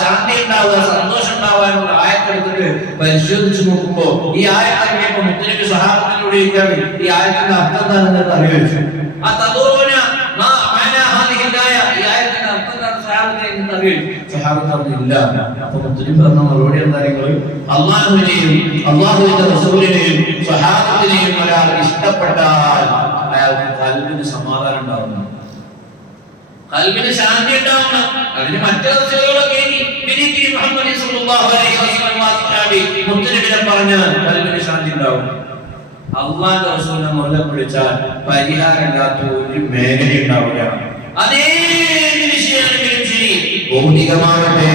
ശാന്തി ഉണ്ടാവുക, സന്തോഷം ഉണ്ടാവാനുള്ള ആയത്ത് എടുത്തിട്ട് പരിശോധിച്ചു നോക്കുമ്പോ ഈ ആയത്ത് മുത്തനബി സ്വഹാബത്ത് ആലോചിച്ചുകൊണ്ടിരിക്കുകയാണ് ഈ ആയത്തിന്റെ അർത്ഥം എന്താണെന്ന് അറിയിച്ചു. ആ തദൂന മാ മാനാ ഹാദിഹി ആയ, ഈ ആയത്തിന്റെ അർത്ഥം എന്താണ് സഹാബത്തെ എന്ന് അറിയിച്ചു. സഹാബത്ത് പറഞ്ഞില്ല. അപ്പോൾ മുത്തലിബ് പറഞ്ഞ മറുപടി എന്താണെങ്കിലും അല്ലാഹുവിനെയും അല്ലാഹുവിന്റെ റസൂലിനെയും സഹാബത്തിനെയും ഒരാൾ ഇഷ്ടപ്പെട്ടാൽ അയാൾക്ക് ഖൽബിന് സമാധാനം ഉണ്ടാവുന്നു, ഖൽബിന് ശാന്തി ഉണ്ടാവണം. അതിന് മറ്റു തഫ്സീറുകളൊക്കെ മുഹമ്മദ് സല്ലല്ലാഹു അലൈഹി വസല്ലം മുത്തലിബിനെ പറഞ്ഞ ഖൽബിന് ശാന്തി ഉണ്ടാവും. അല്ലാഹുവിന്റെ റസൂലിനെ മുറുകെ പിടിച്ചാൽ പരിഹാരമില്ലാത്ത ഒരു മേഖല ഉണ്ടാവില്ല. അതേ വിഷയമാണെങ്കിലും ശരി, ഭൗതികമാവട്ടെ,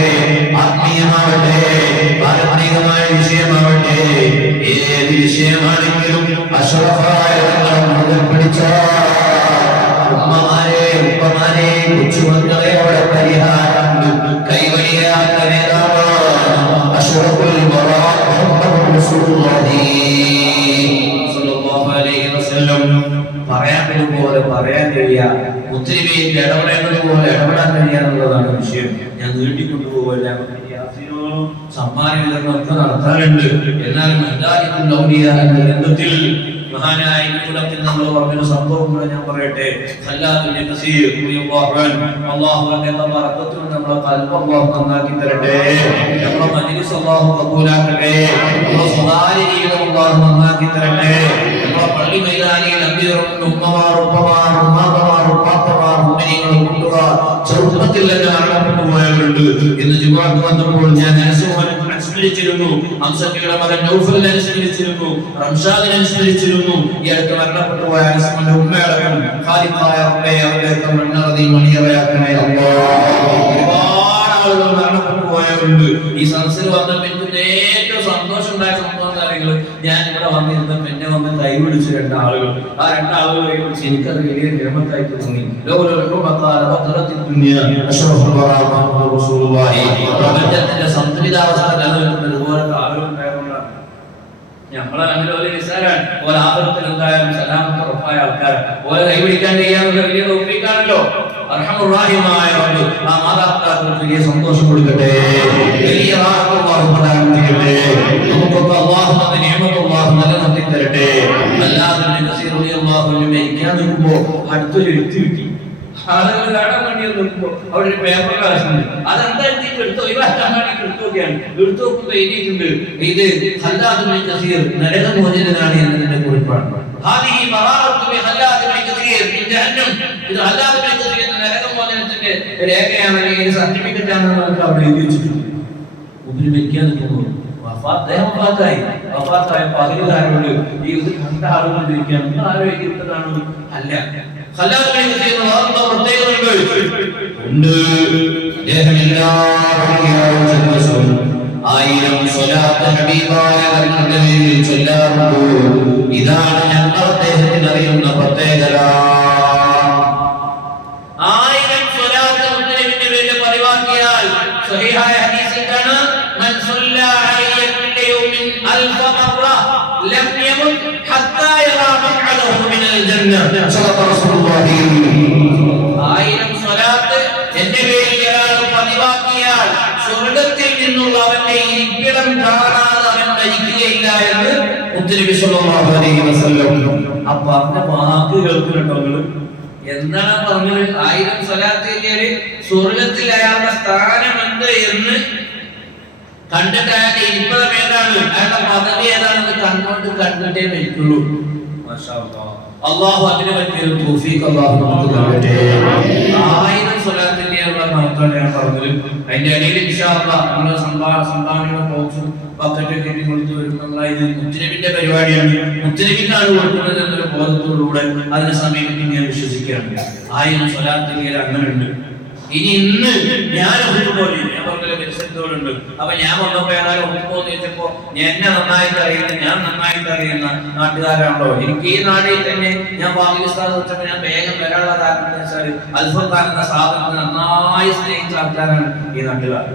ആത്മീയമാവട്ടെ, പാരമ്പരികമായ വിഷയമാവട്ടെ, ഏത് വിഷയമാണെങ്കിലും അശ്റഫായ മുറുകെ പിടിച്ചാൽ ഉമ്മമാരെ, ഉപ്പമാരെ, കൊച്ചുമക്കളെ അവിടെ പരിഹാരമുണ്ട്. കൈവഴിയാത്ത നേതാവാണ് അഷ്റഫുൽ വറാ മുഹമ്മദ് റസൂലുള്ളാഹി സ്വല്ലല്ലാഹു അലൈഹി വസല്ലം. പറയാൻ പോലെ പറയാൻ കഴിയാ, മുത്തലിബിയിൽ ഇടപെടേണ്ടത് പോലെ ഇടപെടാൻ കഴിയാന്നുള്ളതാണ് വിഷയം. ഞാൻ നീട്ടിക്കൊണ്ടുപോകില്ല. സമ്മാന വിതരണമൊക്കെ നടത്താറുണ്ട്. എന്നാൽ മഹ്ദാരിത്തുൽ ഔലിയ എന്ന ഗ്രന്ഥത്തിൽ മഹാനായ ഇബ്നുൽ നമ്മൾ പറഞ്ഞ സംഭവം കൂടെ ഞാൻ പറയട്ടെ. ഖല്ലാദ് ഇബ്നു കസീർ റളിയല്ലാഹു അൻഹു, അല്ലാഹുവിന്റെ ബറക്കത്ത് നമ്മുടെ ഖൽബ് അല്ലാഹു നന്നാക്കി തരട്ടെ, നമ്മുടെ മജ്ലിസ് അല്ലാഹു ഖബൂലാക്കട്ടെ, നമ്മുടെ സ്വകാര്യ ജീവിതം അല്ലാഹു നന്നാക്കി തരട്ടെ, നമ്മുടെ പള്ളി മൈതാനിയിൽ അമ്പിയറും ഉമ്മമാർ, ഉപ്പമാർ, ഉമ്മാപ്പമാർ, ഉപ്പാപ്പമാർ, മുഅ്മിനീങ്ങൾ, കൂട്ടുകാർ ചെറുപ്പത്തിൽ തന്നെ മരണപ്പെട്ടു പോയവരുണ്ട്. ഇന്ന് ജുമുഅക്ക് വന്നപ്പോൾ ഞാൻ അനുസ്മരിച്ചിരുന്നു, ഹംസയുടെ മകൻ നൗഫലിനെ അനുസ്മരിച്ചിരുന്നു, റംഷാദിനെ അനുസ്മരിച്ചിരുന്നു. ഈ അടുത്ത് മരണപ്പെട്ടു പോയ അനസ്മന്റെ ഉമ്മയടക്കം ഖാലിഖായ റബ്ബേ അവരുടെ മണ്ണറതി മണിയറയാക്കണേ അല്ലാഹ്. ഒരുപാട് ആളുകൾ മരണപ്പെട്ടു പോയവരുണ്ട്. ഈ സദസ്സിൽ വന്നപ്പോൾ എനിക്ക് ഏറ്റവും സന്തോഷം ഉണ്ടായ സംഭവം കാര്യങ്ങൾ, ഞാൻ ഇവിടെ വന്നിരുന്നപ്പോൾ എന്നെ വന്ന് കൈപിടിച്ച് രണ്ടാളുകൾ. ആ രണ്ടാളുകൾ കൈപിടിച്ച് എനിക്കത് വലിയ നിയമത്തായി തോന്നി. പ്രപഞ്ചത്തിന്റെ സന്തുലിതാവസ്ഥ നിലനിൽക്കുന്നത് ഇതുപോലത്തെ ആളുകൾ ഉണ്ടായതുകൊണ്ടാണ്. നമ്മളെ അങ്ങനെ ഒരു നിസ്സാരാണ്. ഓരോ ആപത്തിൽ എന്തായാലും സലാമത്ത് ഉറപ്പായ ആൾക്കാർ ഓരോ കൈപിടിക്കാൻ കഴിയാനുള്ള വലിയ തോഫീക്കാണല്ലോ. അർഹമുറാഹിമായ റബ്ബ് ആ മാതാപിതാക്കൾക്ക് വലിയ സന്തോഷം കൊടുക്കട്ടെ, വലിയ റാഹത്ത് അല്ലാഹു പ്രദാനം ചെയ്യട്ടെ. നമുക്കൊക്കെ അല്ലാഹു തന്ന നിഅമത്ത് അല്ലാഹു നിലനിർത്തി തരട്ടെ. അല്ലാഹുവിന്റെ കസീർ റളിയല്ലാഹു അൻഹു മരിക്കാൻ നിൽക്കുമ്പോൾ അടുത്തൊരു എഴുത്ത് കിട്ടി. ആളുകൾ കാണാൻ വേണ്ടി നോക്കുമ്പോൾ അവിടെ ഒരു പേപ്പർ കാശുണ്ട്. അതെന്താ എഴുതിയിട്ട് എടുത്ത് ഒഴിവാക്കാൻ വേണ്ടി എടുത്തു നോക്കിയാണ്. എടുത്തു നോക്കുമ്പോൾ എഴുതിയിട്ടുണ്ട്, ഇത് ഖല്ലാദ് ഇബ്നു കസീർ നരകമോചിതനാണ് എന്നതിന്റെ കുറിപ്പാണ്. ഹാദിഹി ബറാഅത്തു ബി ഖല്ലാദ് ഇബ്നു കസീർ ഫി ജഹന്നം. ഇത് ഖല്ലാദ് ഇബ്നു കസീർ നരകമോചനത്തിന്റെ രേഖയാണ്, അല്ലെങ്കിൽ സർട്ടിഫിക്കറ്റ് ആണെന്ന് നമുക്ക് അവിടെ എഴുതി വെച്ചിട്ടുണ്ട്. മുമ്പിൽ മരിക്കാൻ നിൽക്കുമ്പോൾ വഫാത്തായ പകലുകാരോട് ഈ ഇത് കണ്ട ആളുകൾ ചോദിക്കാൻ ആരോ എഴുതിയിട്ടതാണ്. അല്ല, ഖല്ലാദ് ഇബ്നു കസീർ വാർത്ത പ്രത്യേകതയുണ്ട്. ആയിരം സ്വലാത്ത് ഹബീബായ തങ്ങളുടെ മേലിൽ ചൊല്ലാറുണ്ട്. ഇതാണ് ഞങ്ങൾ അദ്ദേഹത്തിന് അറിയുന്ന പ്രത്യേകത. ആയിരം സ്വലാത്ത് മുത്തനബിയുടെ പേരിൽ പതിവാക്കിയാൽ സ്വഹീഹായ ഹദീസിൽ കാണാം, മൻ സ്വല്ലാ അലൈഹി കുല്ല യൗമിൻ അൽഫ മറ ലം യമുത് ഹത്താ യറാ മഖ്അദഹു മിനൽ ജന്ന. സല്ലല്ലാഹു റസൂലുള്ളാഹി. ആയിരം സ്വലാത്ത് എന്റെ പേരിൽ ഒരാൾ പതിവാക്കിയാൽ സ്വർഗ്ഗത്തിൽ നിന്നുള്ള അവന്റെ ഇരിപ്പിടം കാണാതെ അവൻ മരിക്കുകയില്ല എന്ന് മുത്തനബി സല്ലല്ലാഹു അലൈഹി വസല്ലം. അപ്പോൾ അവന്റെ വാക്ക് കേൾക്കുന്നുണ്ടോ? എന്താണ് പറഞ്ഞത്? ആയിരം സ്വലാത്ത് ചൊല്ലിയാൽ സ്വർഗ്ഗത്തിൽ അയാളുടെ സ്ഥാനം എന്ത് എന്ന് കണ്ടിട്ട് അയാളുടെ ഇരിപ്പിടം ഏതാണ്, അയാളുടെ പദവി ഏതാണെന്ന് കണ്ണോട്ട് കണ്ടിട്ടേ മരിക്കുള്ളൂ. മാഷാ അല്ലാഹ്. അല്ലാഹു അതിനെ പറ്റിയൊരു തൗഫീഖ് അല്ലാഹു നമുക്ക് നൽകട്ടെ. ആയിരം സ്വലാത്തിന്റെയുള്ള മഹത്വം ഞാൻ പറഞ്ഞത്. അതിന്റെ ഇടയിൽ ഇൻഷാ അല്ലാഹ് നമ്മൾ സംഭാവനയുടെ ബോക്സ് ബക്കറ്റ് കെട്ടി കൊടുത്ത് വരുന്നതായത് മുത്തനബിന്റെ പരിപാടിയാണ്. മുത്തനബിക്കാണ് കൊടുക്കുന്നത് എന്നൊരു ബോധത്തോടുകൂടെ അതിനെ സമീപിക്കാൻ ഞാൻ വിശ്വസിക്കുകയാണ്. ആയിരം സ്വലാത്തിന്റെ അങ്ങനെ ഉണ്ട്. ഇനി ഇന്ന് ഞാൻ ഒത്തുപോലെ ഞാൻ പറഞ്ഞ പരിസരത്തോടുണ്ട്. അപ്പൊ ഞാൻ വന്നപ്പോ ഏതായാലും ഒത്തുപോന്ന് ചോദിച്ചപ്പോ എന്നെ നന്നായിട്ട് അറിയുന്ന, ഞാൻ നന്നായിട്ട് അറിയുന്ന നാട്ടുകാരാണല്ലോ. എനിക്ക് ഈ നാട്ടിൽ തന്നെ ഞാൻ പാകിസ്ഥാൻ വെച്ചപ്പോ ഞാൻ വേഗം വരാനുള്ള കാരണം വെച്ചാൽ അൽഫത്താൻ എന്ന സ്ഥാപനത്തിന് നന്നായി സ്നേഹിച്ച ആൾക്കാരാണ് ഈ നാട്ടുകാർ.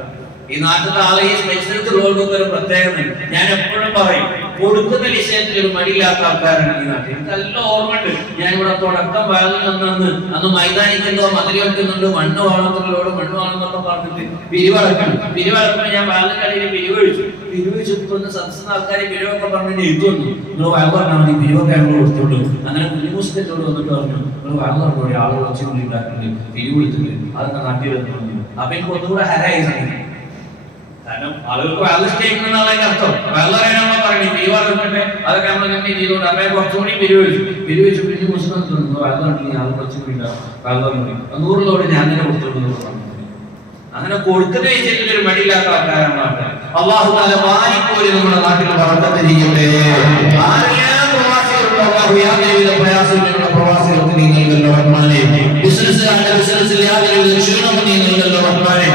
ഈ നാട്ടിലെ ആളെ ഈ പരിസരത്തുള്ളവർക്കൊക്കെ ഒരു പ്രത്യേകത. ഞാൻ എപ്പോഴും പറയും, കൊടുക്കുന്ന വിഷയത്തിൽ ഒരു മടിയില്ലാത്ത ആൾക്കാരാണ് ഈ നാട്ടിൽ. എനിക്ക് നല്ല ഓർമ്മയുണ്ട്. ഞാൻ ഇവിടെ തുടക്കം അന്ന് മൈതാനിക്കുന്നുണ്ടോ മതിൽ വെക്കുന്നുണ്ട്, മണ്ണ് വാങ്ങുന്നൊക്കെ പറഞ്ഞിട്ട് പിരിവളക്കണം. ഞാൻ വാഴക്കടയിൽ പിരിവഴിച്ചപ്പോ സദസ്സിന് ആൾക്കാരെ പിരിവൊക്കെ പറഞ്ഞിട്ട് എഴുതുന്നു. നിങ്ങൾ വാഴ പറഞ്ഞാൽ മതി, പിരിവൊക്കെ ഞങ്ങൾ കൊടുത്തോളൂ. അങ്ങനെ കുഞ്ഞുമുസ്ലിത്തോട് വന്നിട്ട് പറഞ്ഞു, നിങ്ങൾ വാഴ പറഞ്ഞോളൂ, ആളുകൾ വെച്ച് ഉണ്ടാക്കുന്നുണ്ട്, പിരിവ് വിളിച്ചിട്ട് അതൊക്കെ നാട്ടിൽ വന്നു. അപ്പൊ എനിക്ക് ഒന്നുകൂടെ ഹരായി സമയം. കാരണം ആളുകൾക്ക് വെള്ളം ഇഷ്ടമാണെന്നാണ് അർത്ഥം. വെള്ളം അറിയാൻ പറയണേ പിരിവാറുണ്ട്, അതൊക്കെ നമ്മൾ കണ്ടി ചെയ്തോണ്ട് അപ്പൊ കുറച്ചുകൂടി പിരിവെച്ചു പിന്നെ മുസ്ലിം തോന്നുന്നു വെള്ളം ഉണ്ടെങ്കിൽ ആൾ കുറച്ചുകൂടി ഉണ്ടാവും. വെള്ളം 100 ലോഡ് ഞാൻ തന്നെ കൊടുത്തോളൂ. അങ്ങനെ കൊടുക്കുന്ന വിഷയത്തിൽ ഒരു മടിയില്ലാത്ത ആൾക്കാരാണ് നാട്ടിൽ. അല്ലാഹു തആല വാരിക്കോരി നമ്മുടെ നാട്ടിൽ ബറക്കത്ത് ചെയ്യട്ടെ. ആരെല്ലാം പ്രവാസികളുള്ള അല്ലാഹു യാതൊരുവിധ പ്രയാസങ്ങളുള്ള പ്രവാസികൾക്ക് നീ നൽകല്ലോ റഹ്മാനേ. ബിസിനസ്സുകാരുടെ ബിസിനസ്സിൽ യാതൊരുവിധ ക്ഷീണവും നീ നൽകല്ലോ റഹ്മാനേ.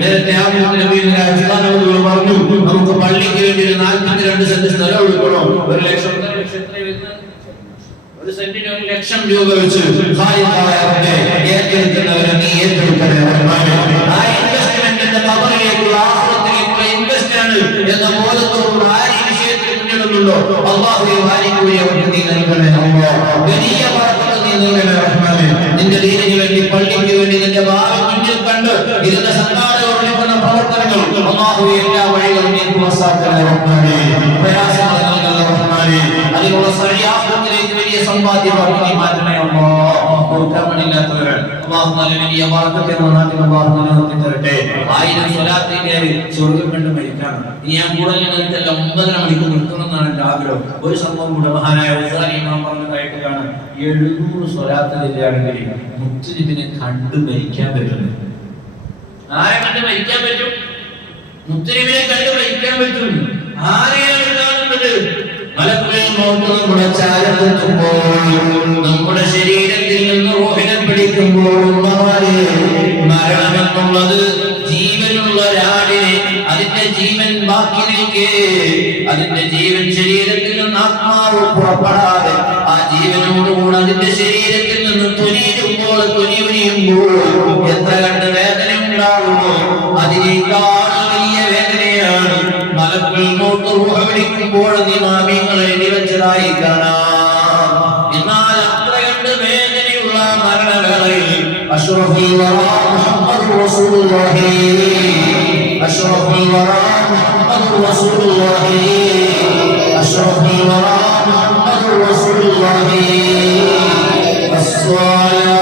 നേരത്തെ പറഞ്ഞു നമുക്ക് പള്ളിക്ക് വേണ്ടി 42 സെന്റ് സ്ഥലം എടുക്കണം. 1 ലക്ഷം ഒരു സെന്റിന് 1 ലക്ഷം രൂപ വെച്ച് ഏറ്റെടുക്കുന്നവരെ നീ ഏറ്റെടുക്കണേ. ആ ഇൻവെസ്റ്റ്മെന്റിന്റെ കബറിലേക്കുള്ള ആഹ്റത്തിലേക്കുള്ള ഇൻവെസ്റ്റ് ആണ് എന്ന ബോധത്തോട് ആര് വിഷയത്തിൽ മുന്നിടുന്നുണ്ടോ അല്ലാഹുവേ വാരിക്കൂലി അവർക്ക് നീ നൽകണേ. വലിയ ബറക്കത്ത് നീ നൽകണേ റഹ്മാനേ. നിന്റെ ദീനിന് വേണ്ടി പള്ളിക്ക് വേണ്ടി നിന്റെ ഭാവി മുന്നിൽ കണ്ട് ഇരുന്ന സംഘാടകരുടെ പ്രവർത്തനങ്ങൾ അല്ലാഹുവേ എല്ലാ വഴികളും നീ തുറസാക്കണേ റഹ്മാനേ. പ്രയാസങ്ങൾ നൽകണേ റഹ്മാനേ. അതിനുള്ള സരിയാഹത്തിലേക്ക് വലിയ സമ്പാദ്യമാക്കി മാറ്റണേ അല്ലാഹ്. ഓർക്കാമണില്ലാത്തവരാണ് അല്ലാഹു തആല വലിയ ബറക്കത്ത് എന്ന നാട്ടിൽ അല്ലാഹു നിലനിർത്തി തരട്ടെ. 1000 സ്വലാത്തിന്റെ സ്വർഗ്ഗം കണ്ട് മരിക്കണം. ഞാൻ കൂടുതൽ നിർത്തല്ല, 9:30 മണിക്ക് നിർത്തണം എന്നാണ് എന്റെ ആഗ്രഹം. ഒരു സംഭവം കൂടെ മഹാനായ ഉസ്താദ് ഇമാം പറഞ്ഞതായിട്ട് കാണാം. 700 സ്വലാത്തിലാണെങ്കിൽ മുത്തുനബിനെ കണ്ട് മരിക്കാൻ പറ്റുന്നു. ആരെ കണ്ട് മരിക്കാൻ പറ്റും? മുത്തുനബിനെ കണ്ട് മരിക്കാൻ പറ്റും. ആരെയാണ് കാണുന്നത്? മലക്കുൽ മൗത്ത് നമ്മുടെ ചാരത്തെത്തുമ്പോൾ, നമ്മുടെ ശരീരത്തിൽ നിന്ന് റൂഹിനെ പിടിക്കുമ്പോൾ മരണം എന്നുള്ളത് ജീവനുള്ള ഒരാളിനെ അതിന്റെ ജീവൻ ബാക്കി നിൽക്കേ, അതിന്റെ ജീവൻ ശരീരത്തിൽ നിന്ന് ആത്മാവ് പുറപ്പെടാതെ ആ ജീവനോടുകൂടെ അതിന്റെ ശരീരത്തിൽ നിന്ന് തൊലിയുമ്പോൾ എത്ര കണ്ട് വേദന ഉണ്ടാകുമോ അതിനേക്കാൾ വലിയ വേദനയാണ് മലക്കുൽ മൗത്ത് റൂഹ് പിടിക്കുമ്പോൾ ഇമാമിങ്ങൾ എഴുതി വെച്ചതായി കാണാം. എന്നാൽ അത്ര കണ്ട് വേദനയുള്ള മരണവേളയിൽ അഷ്റഫുൽ വറാ മുഹമ്മദ് റസൂലുള്ളാഹി, അഷ്റഫുൽ വറാ മുഹമ്മദ് റസൂലുള്ളാഹി, അഷ്റഫുൽ വറാ മുഹമ്മദ് റസൂലുള്ളാഹി. അസ്സലാ